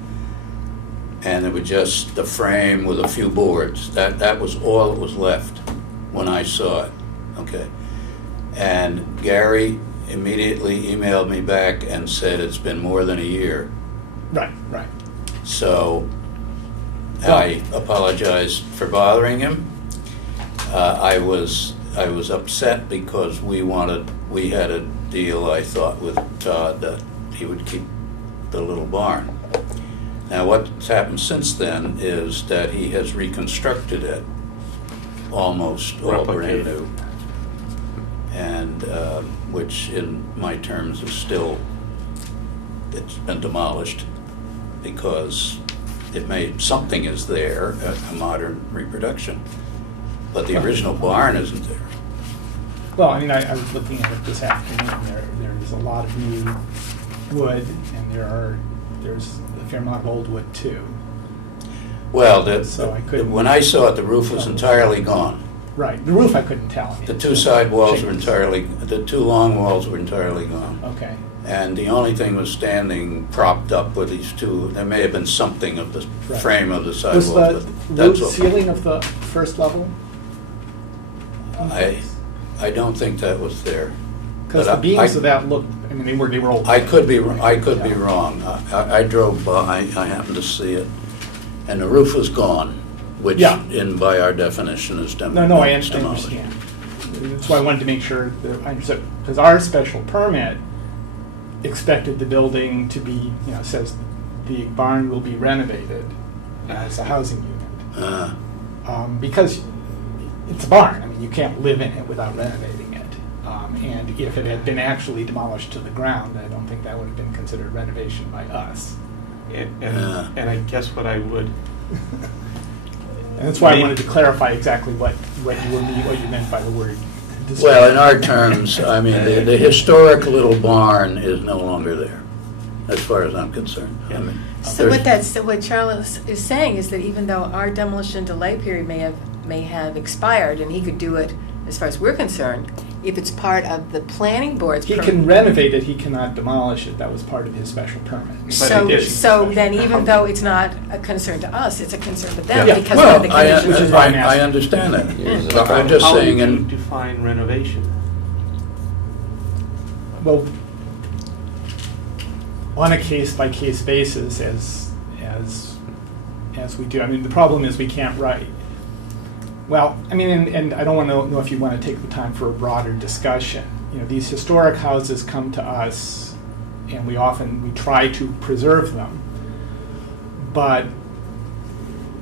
And it was just the frame with a few boards. That was all that was left when I saw it, okay? And Gary immediately emailed me back and said it's been more than a year. right. So I apologize for bothering him. I was upset because we had a deal, I thought, with Todd that he would keep the little barn. Now what's happened since then is that he has reconstructed it almost all brand new. And which in my terms is still, it's been demolished because something is there, a modern reproduction. But the original barn isn't there. Well, I mean, I was looking at it this afternoon. There's a lot of new wood, and there's a fair amount of old wood too. Well, So I couldn't- when I saw it, the roof was entirely gone. Right, the roof I couldn't tell. I mean, The two side walls were shapes. the two long walls were entirely gone. Okay, And the only thing was standing propped up with these two, there may have been something of the Right. frame of the was sidewall, the but that's roof all. ceiling of the first level? I don't think that was there. Because But the beams I- of that looked, I mean, they were old. I could be Yeah. wrong. I drove by, I happened to see it, and the roof was gone, which Yeah. by our definition is No, demolished. I understand. That's why I wanted to make sure that I understood, because our special permit expected the building to be, says the barn will be renovated as a housing unit. Because it's a barn, I mean, you can't live in it without renovating it. And if it had been actually demolished to the ground, I don't think that would have been considered renovation by us. And I guess what I would, And that's why I wanted to clarify exactly what you meant by the word. Well, in our terms, I mean, the historic little barn is no longer there, as far as I'm concerned. I mean, So there's- what Charles is saying is that even though our demolition delay period may have expired, and he could do it, as far as we're concerned, if it's part of the planning board's He permit. can renovate it, he cannot demolish it, that was part of his special permit. So, it is so then even though it's not a concern to us, it's a concern to them Yeah. because Well, of the I conditions. Which is why I'm I asking. understand that. Here's the But I'm just how saying, would you and define renovation? Well, on a case-by-case basis, as we do, I mean, the problem is we can't write. Well, I mean, and I don't want to know if you want to take the time for a broader discussion. These historic houses come to us, and we try to preserve them. But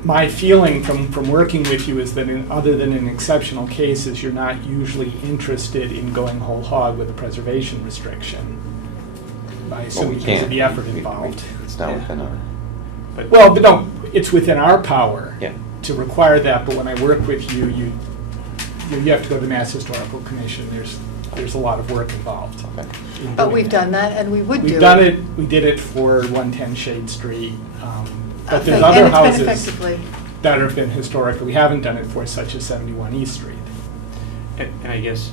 my feeling from working with you is that other than in exceptional cases, you're not usually interested in going whole hog with a preservation restriction. I assume because of the effort involved. It's not within our, Well, but no, it's within our power yeah. to require that, but when I work with you, you have to go to the Mass Historical Commission. There's a lot of work involved. Okay. in But doing we've that. done that, and we would do it. We've done it, we did it for 110 Shade Street. But there's And other it's been houses effectively. that have been historic that we haven't done it for, such as 71 East Street. And I guess,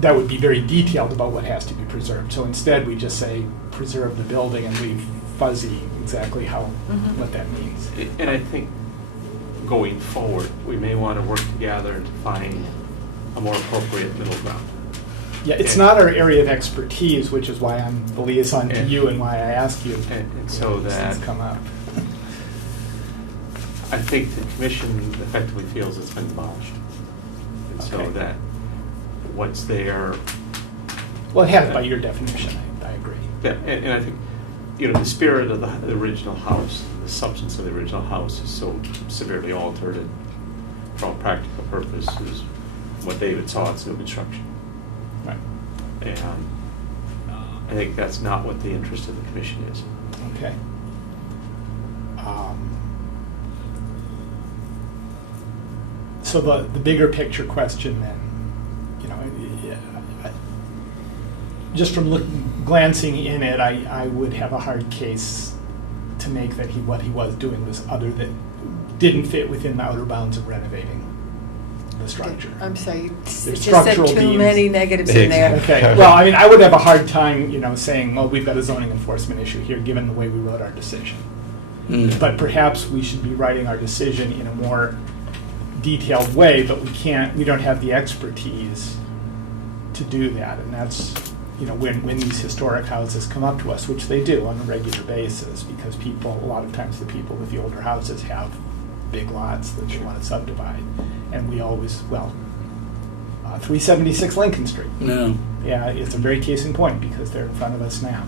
That would be very detailed about what has to be preserved. So instead, we just say, preserve the building and leave fuzzy exactly Mhm. what that means. and I think going forward, we may want to work together to find a more appropriate middle ground. Yeah, it's not our area of expertise, which is why I'm the liaison to you and why I ask you. And so these that, things come up. I think the commission effectively feels it's been demolished. And so Okay. that what's there, Well, it had it by your definition, I agree. yeah, and I think, the spirit of the original house, the substance of the original house is so severely altered. for all practical purposes, what David saw, it's new construction. Right. And I think that's not what the interest of the commission is. Okay. So the bigger picture question then, you know, just from glancing in it, I would have a hard case to make that what he was doing was other than, didn't fit within the outer bounds of renovating the structure. I'm sorry, you There's just said structural too beams. many negatives in there. Okay, well, I mean, I would have a hard time, you know, saying, well, we've got a zoning enforcement issue here, given the way we wrote our decision. But perhaps we should be writing our decision in a more detailed way, but we don't have the expertise to do that. And that's, you know, when these historic houses come up to us, which they do on a regular basis, because people, a lot of times the people with the older houses have big lots that they want to subdivide. And we always, 376 Lincoln Street. No. Yeah, it's a very case in point because they're in front of us now.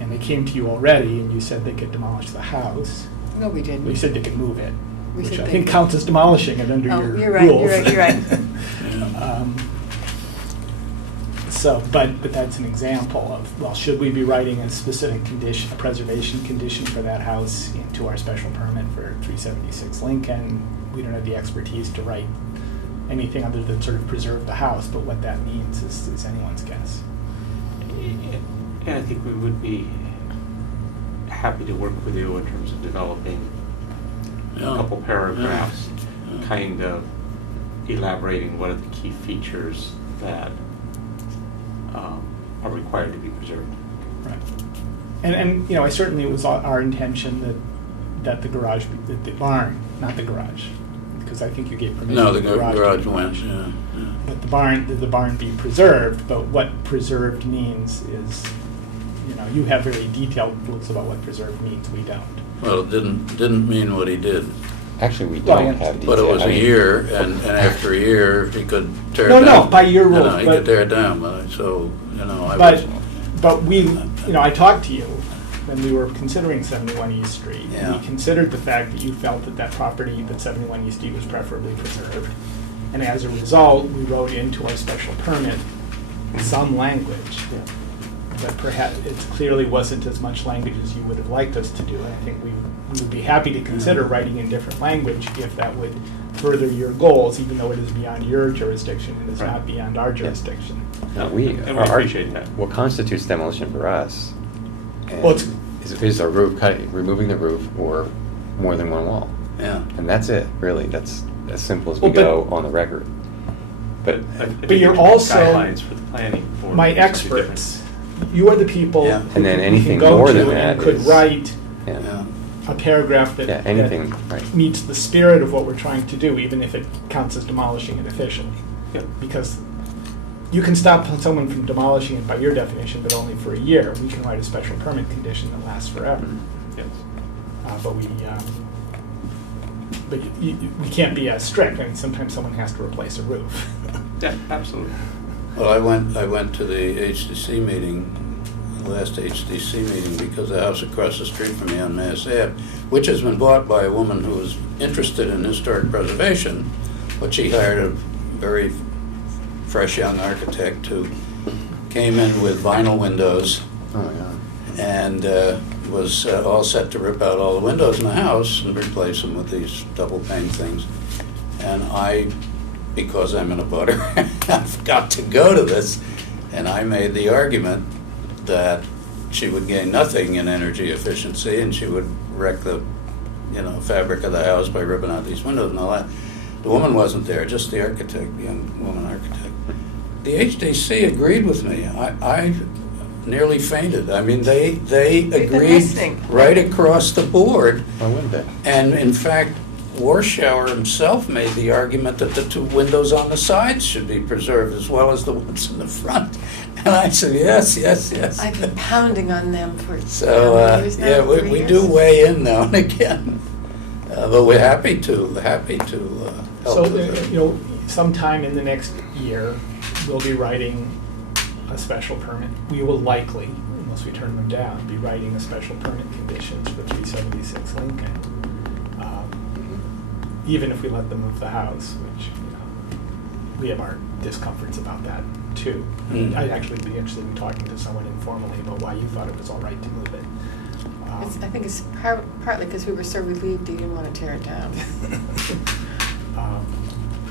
And they came to you already and you said they could demolish the house. No, we didn't. We said they could move it, We which said I they think could. counts as demolishing it under Oh, your you're right, rules. you're right. So, but that's an example of, well, should we be writing a specific condition, a preservation condition for that house into our special permit for 376 Lincoln? We don't have the expertise to write anything other than sort of preserve the house, but what that means is anyone's guess. And I think we would be happy to work with you in terms of developing a couple paragraphs, kind of elaborating what are the key features that are required to be preserved. Right. And you know, it was our intention that the garage, that the barn, not the garage, because I think you gave permission. No, for the garage went, yeah. But the barn be preserved, but what preserved means is, you know, you have very detailed rules about what preserved means, we don't. Well, it didn't mean what he did. Actually, we Well, don't have detail. But it was I a mean, year, and after a year, he could tear it No, down. by your You know, rules, he but- could tear it down, so, you know, I But, was, but we, you know, I talked to you when we were considering 71 East Street. Yeah. We considered the fact that you felt that property, that 71 East Street was preferably preserved. And as a result, we wrote into our special permit some language. But perhaps it clearly wasn't as much language as you would have liked us to do. And I think we would be happy to consider writing in different language if that would further your goals, even though it is beyond your jurisdiction and is Right. not beyond our jurisdiction. No, And we appreciate that. What constitutes demolition for us Well, it's- is a roof removing the roof or more than one wall. yeah. And that's it, really. That's as simple as we Well, but- go on the record. But I think But you're there's also guidelines for the planning board. my which is experts. You are the people Yeah. who And then we anything can go more to than and that could is- write yeah, Yeah. a paragraph that, yeah, anything, that right. meets the spirit of what we're trying to do, even if it counts as demolishing it officially. Yep. Because you can stop someone from demolishing it by your definition, but only for a year. We can write a special permit condition that lasts forever. Yes. But we can't be as strict. I mean, sometimes someone has to replace a roof. Yeah, absolutely. Well, I went to the HDC meeting, the last HDC meeting, because the house across the street from me on Mass Ave, which has been bought by a woman who was interested in historic preservation, but she hired a very fresh young architect who came in with vinyl windows Oh, my God. and was all set to rip out all the windows in the house and replace them with these double pane things. And I, because I'm in a butter, I've got to go to this. And I made the argument that she would gain nothing in energy efficiency and she would wreck the, you know, fabric of the house by ripping out these windows and all that. The woman wasn't there, just the architect, the young woman architect. The HDC agreed with me. I nearly fainted. I mean, they been agreed listening. right across the board. Why wouldn't they? And in fact, Warschauer himself made the argument that the two windows on the sides should be preserved as well as the ones in the front. And I said, yes, yes, yes. I've been pounding on them for So, how many years now? yeah, 3 we years? do weigh in now and again. But we're happy to help So, with it. you know, sometime in the next year, we'll be writing a special permit. We will likely, unless we turn them down, be writing a special permit conditions for 376 Lincoln. even if we let them move the house, which, we have our discomforts about that too. I'd actually be interested in talking to someone informally about why you thought it was all right to move it. I think it's partly because we were so relieved you didn't want to tear it down.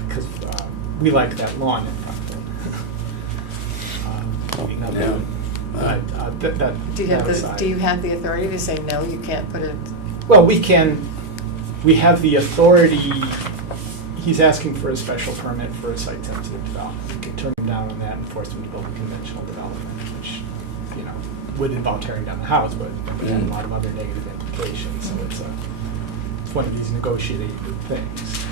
Because we like that lawn in front of it. Do you have the authority to say no? You can't put it. Well, we have the authority. He's asking for a special permit for a site-sensitive development. We can turn him down on that and force him to build a conventional development, which, would involve tearing down the house, but would have a lot of other negative implications. So it's one of these negotiated things.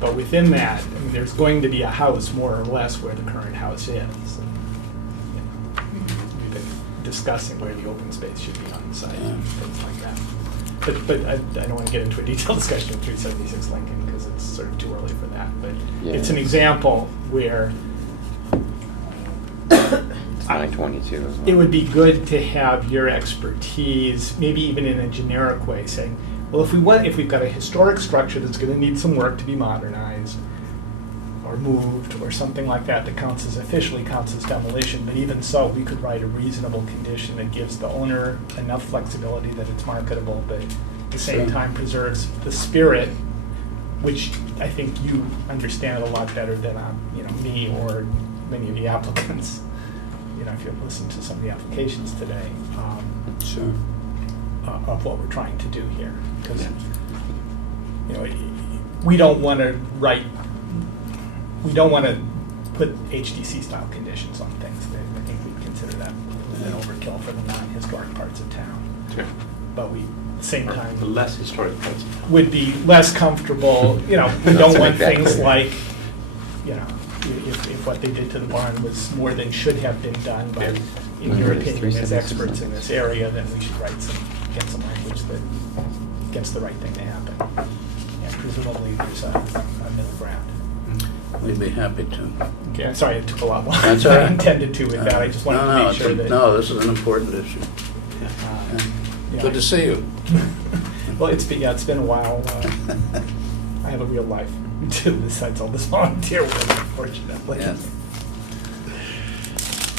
But within that, there's going to be a house more or less where the current house is. We've been discussing where the open space should be on the site and things like that. But I don't want to get into a detailed discussion of 376 Lincoln because it's sort of too early for that. But it's an example where It's 922 as well. it would be good to have your expertise, maybe even in a generic way, saying, well, if we've got a historic structure that's going to need some work to be modernized or moved or something like that officially counts as demolition, but even so, we could write a reasonable condition that gives the owner enough flexibility that it's marketable, but at the same time preserves the spirit, which I think you understand a lot better than me or many of the applicants. If you've listened to some of the applications today, of what we're trying to do here, because we don't want to put HDC style conditions on things. I think we'd consider that an overkill for the non-historic parts of town. Sure. But we, at the same time, The less historic parts of town. would be less comfortable. We don't want things like, if what they did to the barn was more than should have been done, but in your opinion, as experts in this area, then we should get some language that gets the right thing to happen. And presumably there's a middle ground. We'd be happy to. Okay, I'm sorry it took a lot more That's than all I right. intended to with that. I just wanted to make sure that. No, this is an important issue. Good to see you. Well, it's been a while. I have a real life besides all this volunteer work, unfortunately. Yes.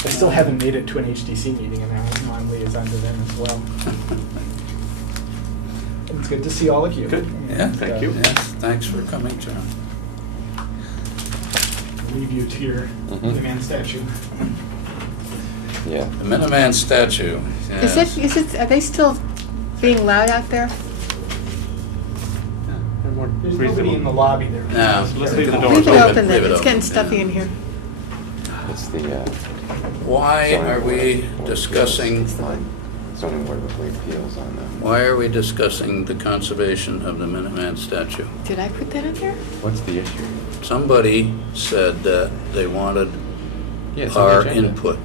I still haven't made it to an HDC meeting, and I'm on liaison to them as well. It's good to see all of you. Good. And, Thank you. Yes, thanks for coming, John. Leave you to your demand statue. Yeah. The Minuteman statue. Yes. Are they still being loud out there? There's nobody in the lobby there. No. Let's leave the door Leave it open. open then. Leave it It's getting open, stuffy yeah. in here. It's the Why are we discussing? Zoning Board of Appeals on them. Why are we discussing the conservation of the Minuteman statue? Did I put that in there? What's the issue? Somebody said that they wanted Yeah, it's on the our agenda. input.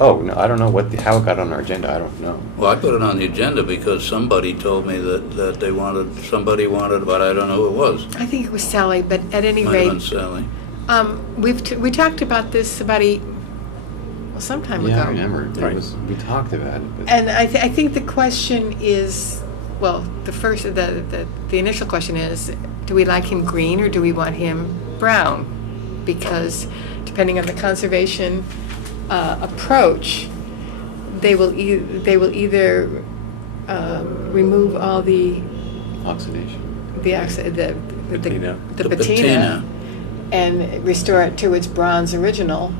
Oh, no, I don't know how it got on our agenda. I don't know. Well, I put it on the agenda because somebody told me that somebody wanted, but I don't know who it was. I think it was Sally, but at any Might have been rate, Sally. we talked about this some time ago. Yeah, I remember. Right. We talked about it. But And I think the question is, well, the initial question is, do we like him green or do we want him brown? Because depending on the conservation approach, they will either remove all the oxidation. the The patina and restore it to its bronze original,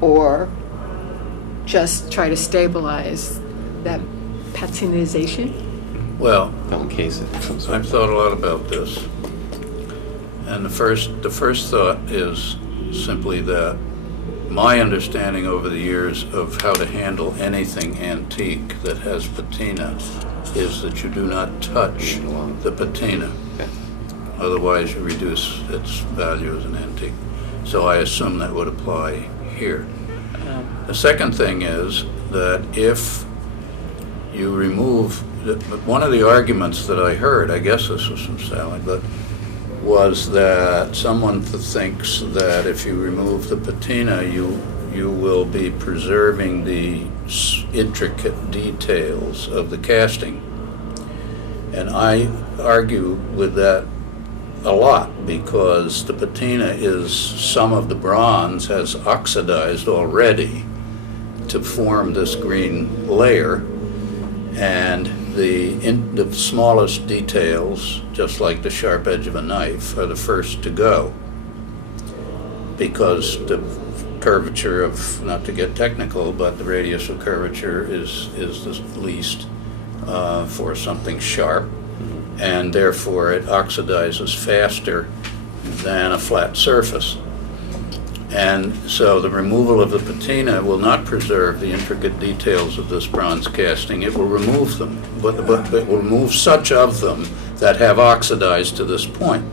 or just try to stabilize that patinization. Well, Don't encase it. in some sort I've of- thought a lot about this. And the first thought is simply that my understanding over the years of how to handle anything antique that has patina is that you do not touch the patina. Okay. Otherwise, you reduce its value as an antique. So I assume that would apply here. The second thing is that if you remove, one of the arguments that I heard, I guess this was from Sally, but was that someone thinks that if you remove the patina, you will be preserving the intricate details of the casting. And I argue with that a lot, because the patina is, some of the bronze has oxidized already to form this green layer, and the smallest details, just like the sharp edge of a knife, are the first to go, because the curvature of, not to get technical, but the radius of curvature is the least for something sharp, and therefore it oxidizes faster than a flat surface. And so the removal of the patina will not preserve the intricate details of this bronze casting. It will remove them, but it will remove such of them that have oxidized to this point.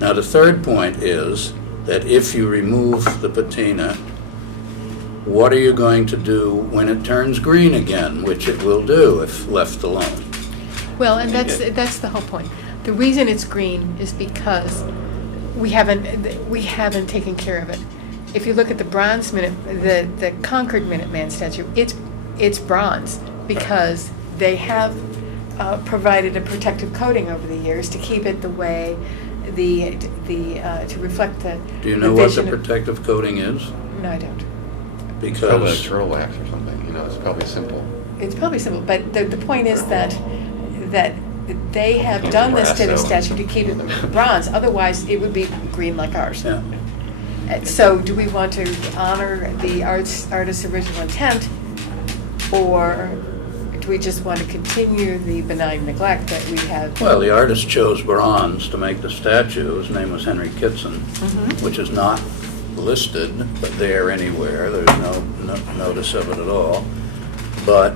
Now, the third point is that if you remove the patina, what are you going to do when it turns green again, which it will do if left alone? Well, and that's the whole point. The reason it's green is because we haven't taken care of it. If you look at the bronze the Concord Minuteman statue, it's bronze because they have provided a protective coating over the years to keep it the way to reflect the. Do you know what the protective coating is? No, I don't. It's probably a Because turtle wax or something, you know, it's probably simple. It's probably simple, but the point is that they have done this to the statue to keep it bronze. Otherwise, it would be green like ours. yeah. So, do we want to honor the artist's original intent, or do we just want to continue the benign neglect that we have? Well, the artist chose bronze to make the statue. His name was Henry Kitson, which is not listed there anywhere. There's no notice of it at all. But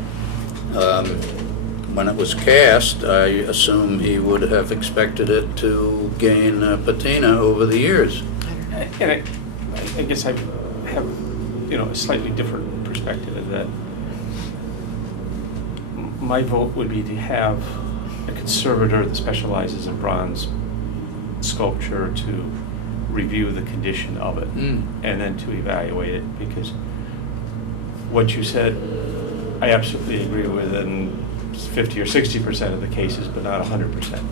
when it was cast, I assume he would have expected it to gain patina over the years. And I guess I have, a slightly different perspective of that. My vote would be to have a conservator that specializes in bronze sculpture to review the condition of it and then to evaluate it, because what you said, I absolutely agree with in 50 or 60% of the cases, but not 100%.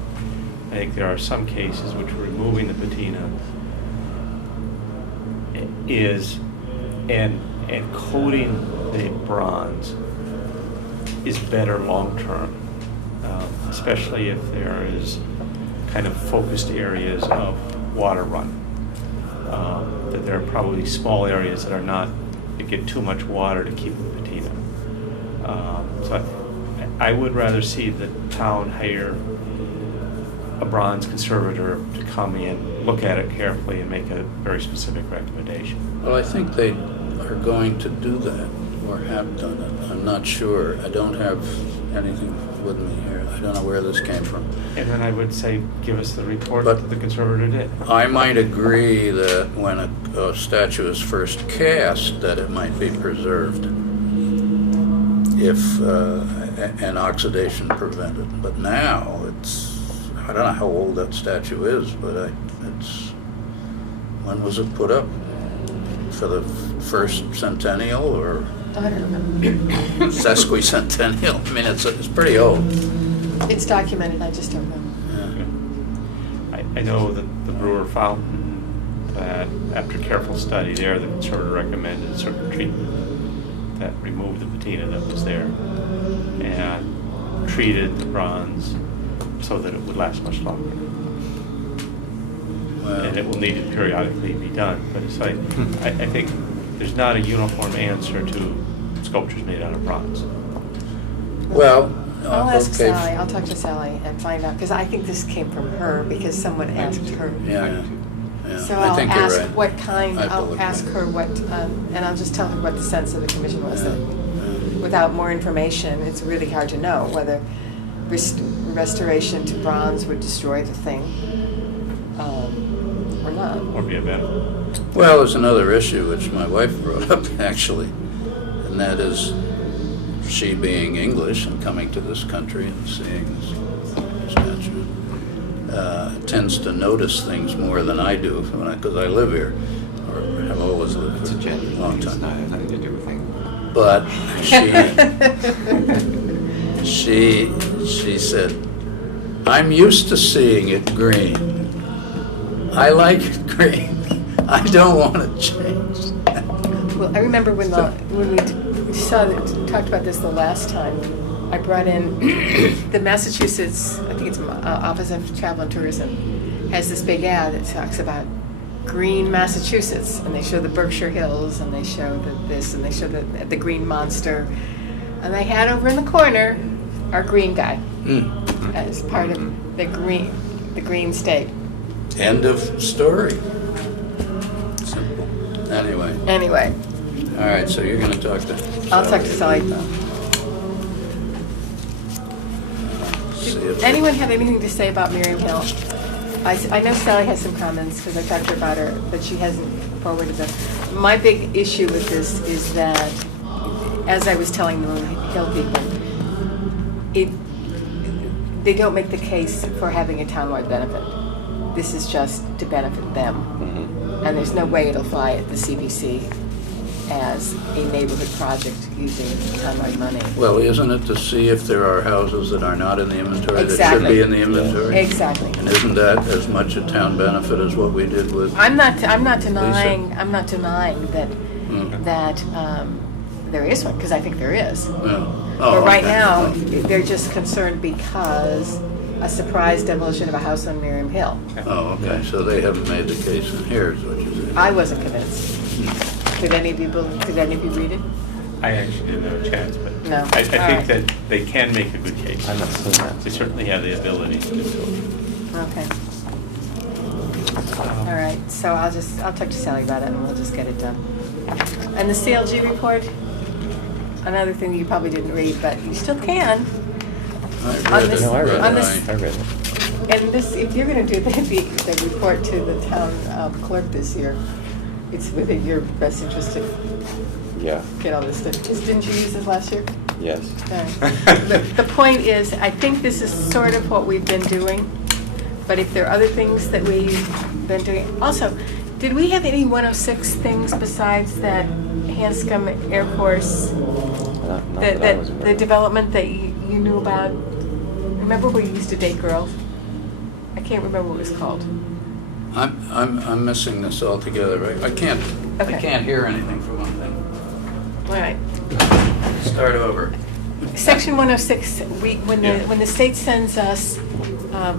I think there are some cases which removing the patina is, and coating the bronze is better long-term, especially if there is kind of focused areas of water run. That there are probably small areas that get too much water to keep the patina. So I would rather see the town hire a bronze conservator to come in, look at it carefully, and make a very specific recommendation. Well, I think they are going to do that, or have done it. I'm not sure. I don't have anything with me here. I don't know where this came from. And then I would say, give us the report But that the conservator did. I might agree that when a statue is first cast, that it might be preserved if an oxidation prevented. But now I don't know how old that statue is, but when was it put up? For the first centennial or I don't remember. sesquicentennial? I mean, it's pretty old. It's documented, I just don't know. Yeah. I know that the Brewer Fountain, that after careful study there, the conservator recommended a certain treatment that removed the patina that was there and treated the bronze so that it would last much longer. Well, And it will need to periodically be done. But it's like, I think there's not a uniform answer to sculptures made out of bronze. well, I'll ask okay. Sally, I'll talk to Sally and find out, because I think this came from her, because someone asked her. Yeah. So I I'll think you're ask right. what kind, I I'll believe ask that. her what, and I'll just tell her what the sense of the commission was. Yeah, That yeah. without more information, it's really hard to know whether restoration to bronze would destroy the thing or not. Or be a benefit. Well, there's another issue which my wife brought up, actually, and that is she being English and coming to this country and seeing this statue, tends to notice things more than I do because I live here, or have always lived It's a here genuine a long thing, it's not, time. has nothing to do with things. But she said, I'm used to seeing it green. I like it green. I don't want it changed. Well, I remember when we talked about this the last time, I brought in the Massachusetts, I think it's Office of Travel and Tourism, has this big ad that talks about green Massachusetts, and they show the Berkshire Hills, and they show this, and they show the green monster, and they had over in the corner our green guy as part of the green state. End of story. Simple. Anyway. All right, so you're going to talk to... I'll talk to Sally. Did anyone have anything to say about Miriam Hill? I know Sally has some comments because I talked to her about her, but she hasn't forwarded them. My big issue with this is that, as I was telling the Hill people, they don't make the case for having a townwide benefit. This is just to benefit them. And there's no way it'll fly at the CBC as a neighborhood project using townwide money. Well, isn't it to see if there are houses that are not in the inventory that should Exactly. be in the inventory? Exactly. And isn't that as much a town benefit as what we did with... I'm not denying that there is one, because I think there is. Yeah. But right okay. now, they're just concerned because a surprise demolition of a house on Miriam Hill. Oh, okay, so they haven't made the case in here, is what you're saying. I wasn't convinced. Did any of you read it? I actually didn't have a chance, but No. I All think right. that they can make a good case. I'm not seeing that. They certainly have the ability to do so. Okay. All right, so I'll talk to Sally about it and we'll just get it done. And the CLG report, another thing that you probably didn't read, but you still can. I On read this- it. No, I read on it. this- I read it. And this, if you're going to do the report to the town clerk this year, it's within your best interest to Yeah, get all this stuff. Didn't you use this last year? yes. All right. The point is, I think this is sort of what we've been doing, but if there are other things that we've been doing. Also, did we have any 106 things besides that Hanscom Air Course, Not that I was aware the of. development that you knew about? Remember we used to date girls? I can't remember what it was called. I'm missing this altogether. I can't Okay. hear anything for one thing. All right. Start over. Section 106, when the state sends us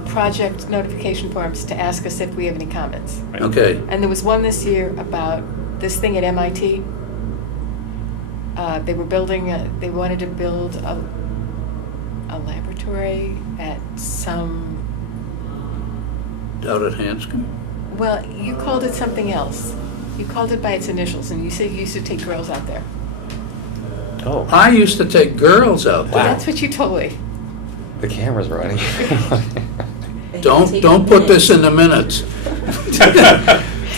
project notification forms to ask us if we have any comments. Right. Okay. And there was one this year about this thing at MIT. They wanted to build a laboratory at some, Out at Hanscom? well, you called it something else. You called it by its initials, and you said you used to take girls out there. Oh, I used to take girls out Well, there. that's what you told me. the camera's running. Don't put this in the minutes.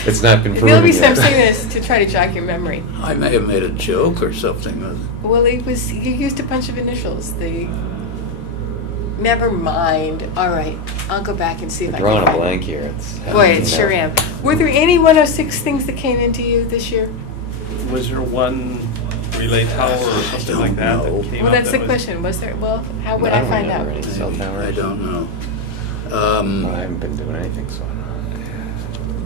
It's not been The proven only reason I'm yet. saying this is to try to jog your memory. I may have made a joke or something with it. Well, you used a bunch of initials. Never mind. All right, I'll go back and see if We're I drawing can a find blank here. It's Boy, it sure am. Were there any 106 things that came into you this year? Was there one relay tower or something like that don't know. that came Well, up? that's the question. Was there? Well, how would I I don't find remember out? any cell towers. I don't know. Well, I haven't been doing anything, so.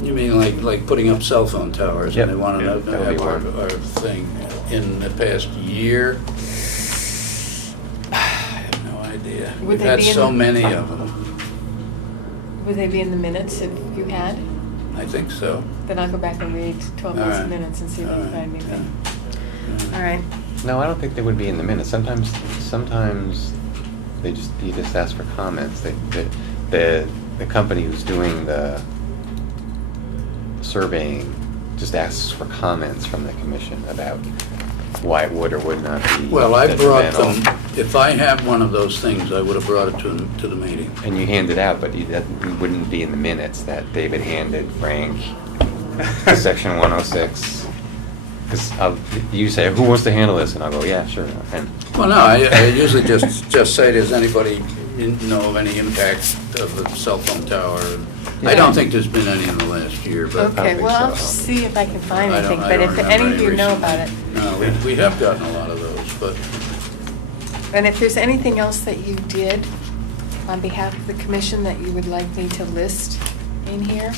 You mean like putting up cell phone towers? Yep. And they want to Yeah, know that would be our one. thing in the past year? I have no idea. Would We've they had be in so the- many of them. Would they be in the minutes if you had? I think so. Then I'll go back and read 12 All months right. minutes and see if I All can right, find anything. yeah. All right. No, I don't think they would be in the minutes. Sometimes you just ask for comments. The company who's doing the surveying just asks for comments from the commission about why it would or would not be Well, I brought detrimental. them, if I had one of those things, I would have brought it to the meeting. And you hand it out, but that wouldn't be in the minutes that David handed Frank section 106. Because you say, who wants to handle this? And I'll go, yeah, sure. And Well, no, I usually just say, does anybody know of any impact of the cell phone tower? I don't think there's been any in the last year, but Okay, think well, I'll so. see if I can find I anything. don't But if remember any of you any know recent. about it, no, we have gotten a lot of those, but and if there's anything else that you did on behalf of the commission that you would like me to list in here?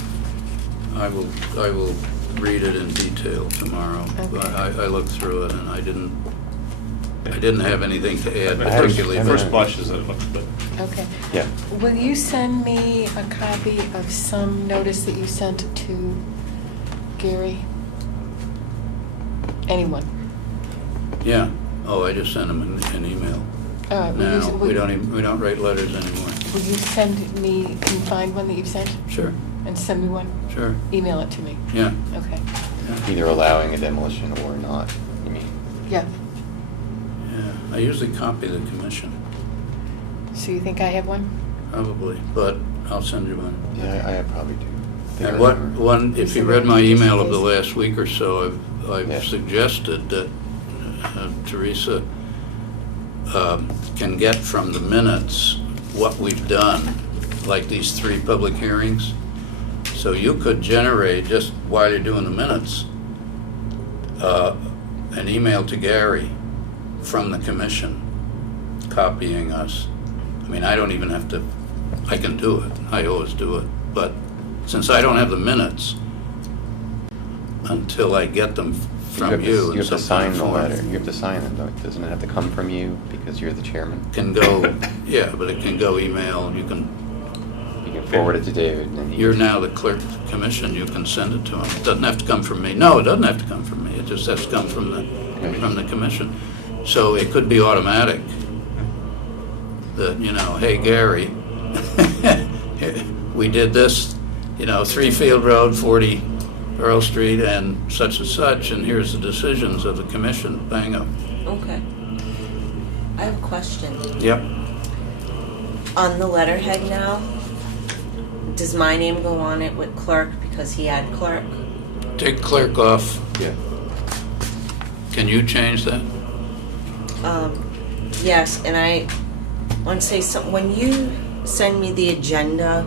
I will read it in detail tomorrow. Okay. But I looked through it and I didn't have anything to add I haven't- particularly. First blushes, it looks good. Okay. Yeah. Will you send me a copy of some notice that you sent to Gary? Anyone? Yeah. Oh, I just sent him an email. All right. Now, we don't write letters anymore. Will you send me, can you find one that you've sent? Sure, And send me one? sure. Email it to me. Yeah. Okay. Yeah. Either allowing a demolition or not, you mean? Yeah. Yeah. I usually copy the commission, So you think I have one? probably, but I'll send you one. Yeah, I probably do. I think I And what, remember. if you read my email of the last week or so, Yeah. I've suggested that Teresa can get from the minutes what we've done, like these 3 public hearings. So you could generate, just while you're doing the minutes, an email to Gary from the commission, copying us. I mean, I don't even have to, I can do it, I always do it, but since I don't have the minutes until I get them from you. You in have to some sign kind of the form, letter. You have to sign it, though. Doesn't it have to come from you because you're the chairman? Can go, yeah, but it can go email, you can, You can forward it to David and then you're now the clerk of the commission, you can send it to him. It doesn't have to come from me. No, it doesn't have to come from me, it just has to come from the commission. So it could be automatic that, hey, Gary, we did this, 3 Field Road, 40 Earl Street, and such, and here's the decisions of the commission, bango. Okay. I have a question. Yep. On the letterhead now, does my name go on it with clerk because he had clerk? Take clerk off. Yeah. Can you change that? Yes, and I want to say something. When you send me the agenda,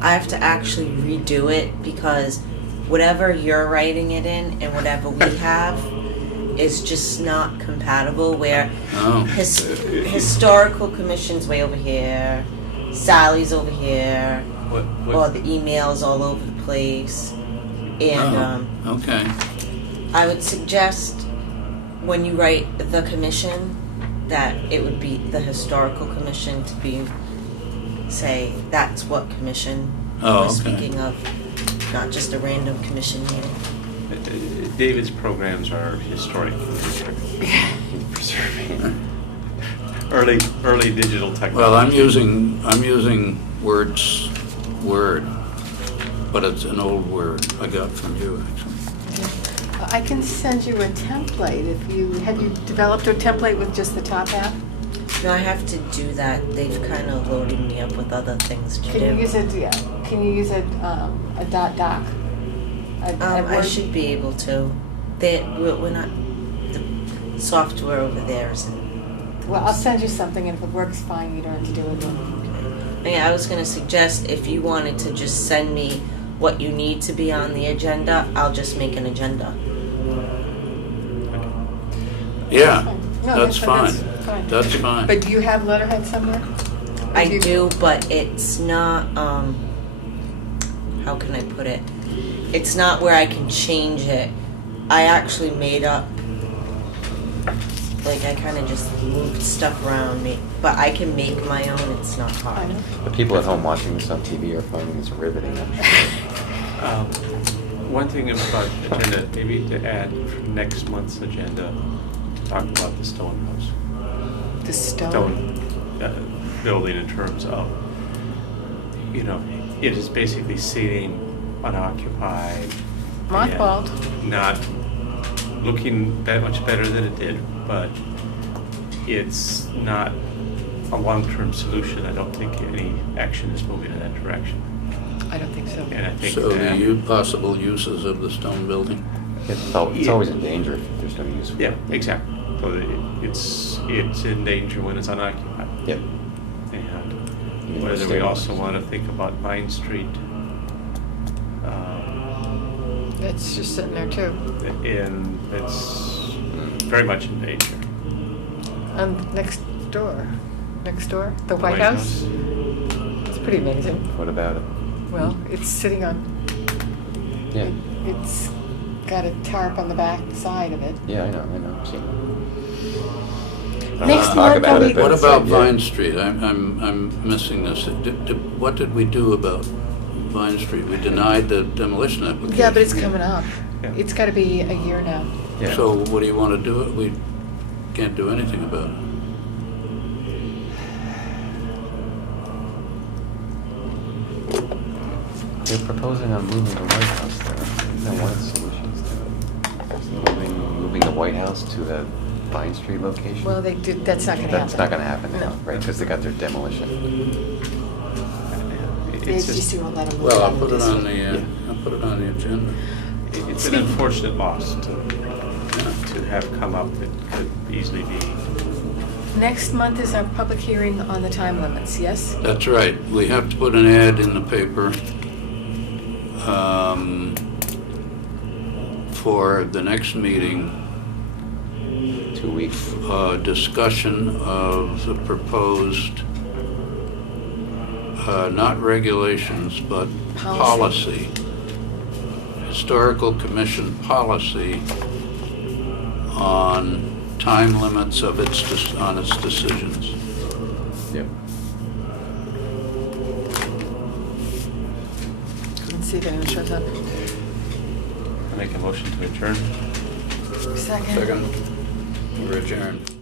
I have to actually redo it because whatever you're writing it in and whatever we have is just not compatible. Where Oh. historical commission's way over here, Sally's over here, or the emails all over the place, and Okay. I would suggest when you write the commission that it would be the historical commission to be, say, that's what commission Oh, we're okay. speaking of, not just a random commission meeting. David's programs are historic. Preserving. Early digital technology. Well, I'm using Word, but it's an old Word I got from you, actually. I can send you a template have you developed a template with just the top half? No, I have to do that. They've kind of loaded me up with other things to Can do. you use a doc? I should be able to. We're not, the software over there isn't. Well, I'll send you something, and if it works fine, you don't have to do it. Yeah, I was going to suggest if you wanted to just send me what you need to be on the agenda, I'll just make an agenda. Yeah, No, that's fine. fine. That's fine. But do you have letterhead somewhere? I do, but it's not, how can I put it? It's not where I can change it. I actually made up, I kind of just moved stuff around me, but I can make my own, it's not I hard. know. The people at home watching this on TV are finding this riveting, I'm sure. One thing about agenda, maybe to add for next month's agenda, talk about the stone house. The stone. Building in terms of, it is basically sitting unoccupied. Mothballed. and Not looking that much better than it did, but it's not a long-term solution. I don't think any action is moving in that direction. I don't think so. And I think So that, the possible uses of the stone building? It's always in danger if there's no use for it. yeah, exactly. So it's in danger when it's unoccupied. Yep. And whether we also want to think about Vine Street, It's just sitting there too. and it's very much in danger. Next door. The White House? pretty amazing. What about it? Well, it's sitting on, Yeah, it's got a tarp on the back side of it. yeah, I know, I've seen it. I don't Next wanna talk month, about I'll it, be- but What about yeah. Vine Street? I'm missing this. What did we do about Vine Street? We denied the demolition application. Yeah, but it's coming up. Yeah. It's gotta be a year now. Yeah. So what do you want to do? We can't do anything about it. They're proposing on moving the White House there. Isn't that one of the solutions to it? Moving the White House to the Vine Street location? Well, that's not gonna happen. That's not gonna happen now, No. right, because they got their demolition. The It's just, HGC won't let them. Well, I'll put it on the agenda. it's an unfortunate loss to have come up. It could easily be. Next month is our public hearing on the time limits, yes? That's right. We have to put an ad in the paper for the next meeting, 2 weeks. discussion of the proposed, not regulations, but policy. Historical Commission policy on time limits of on its decisions. Yep. Let's see if anyone shows up. I make a motion to adjourn. Second. Second, we're adjourned.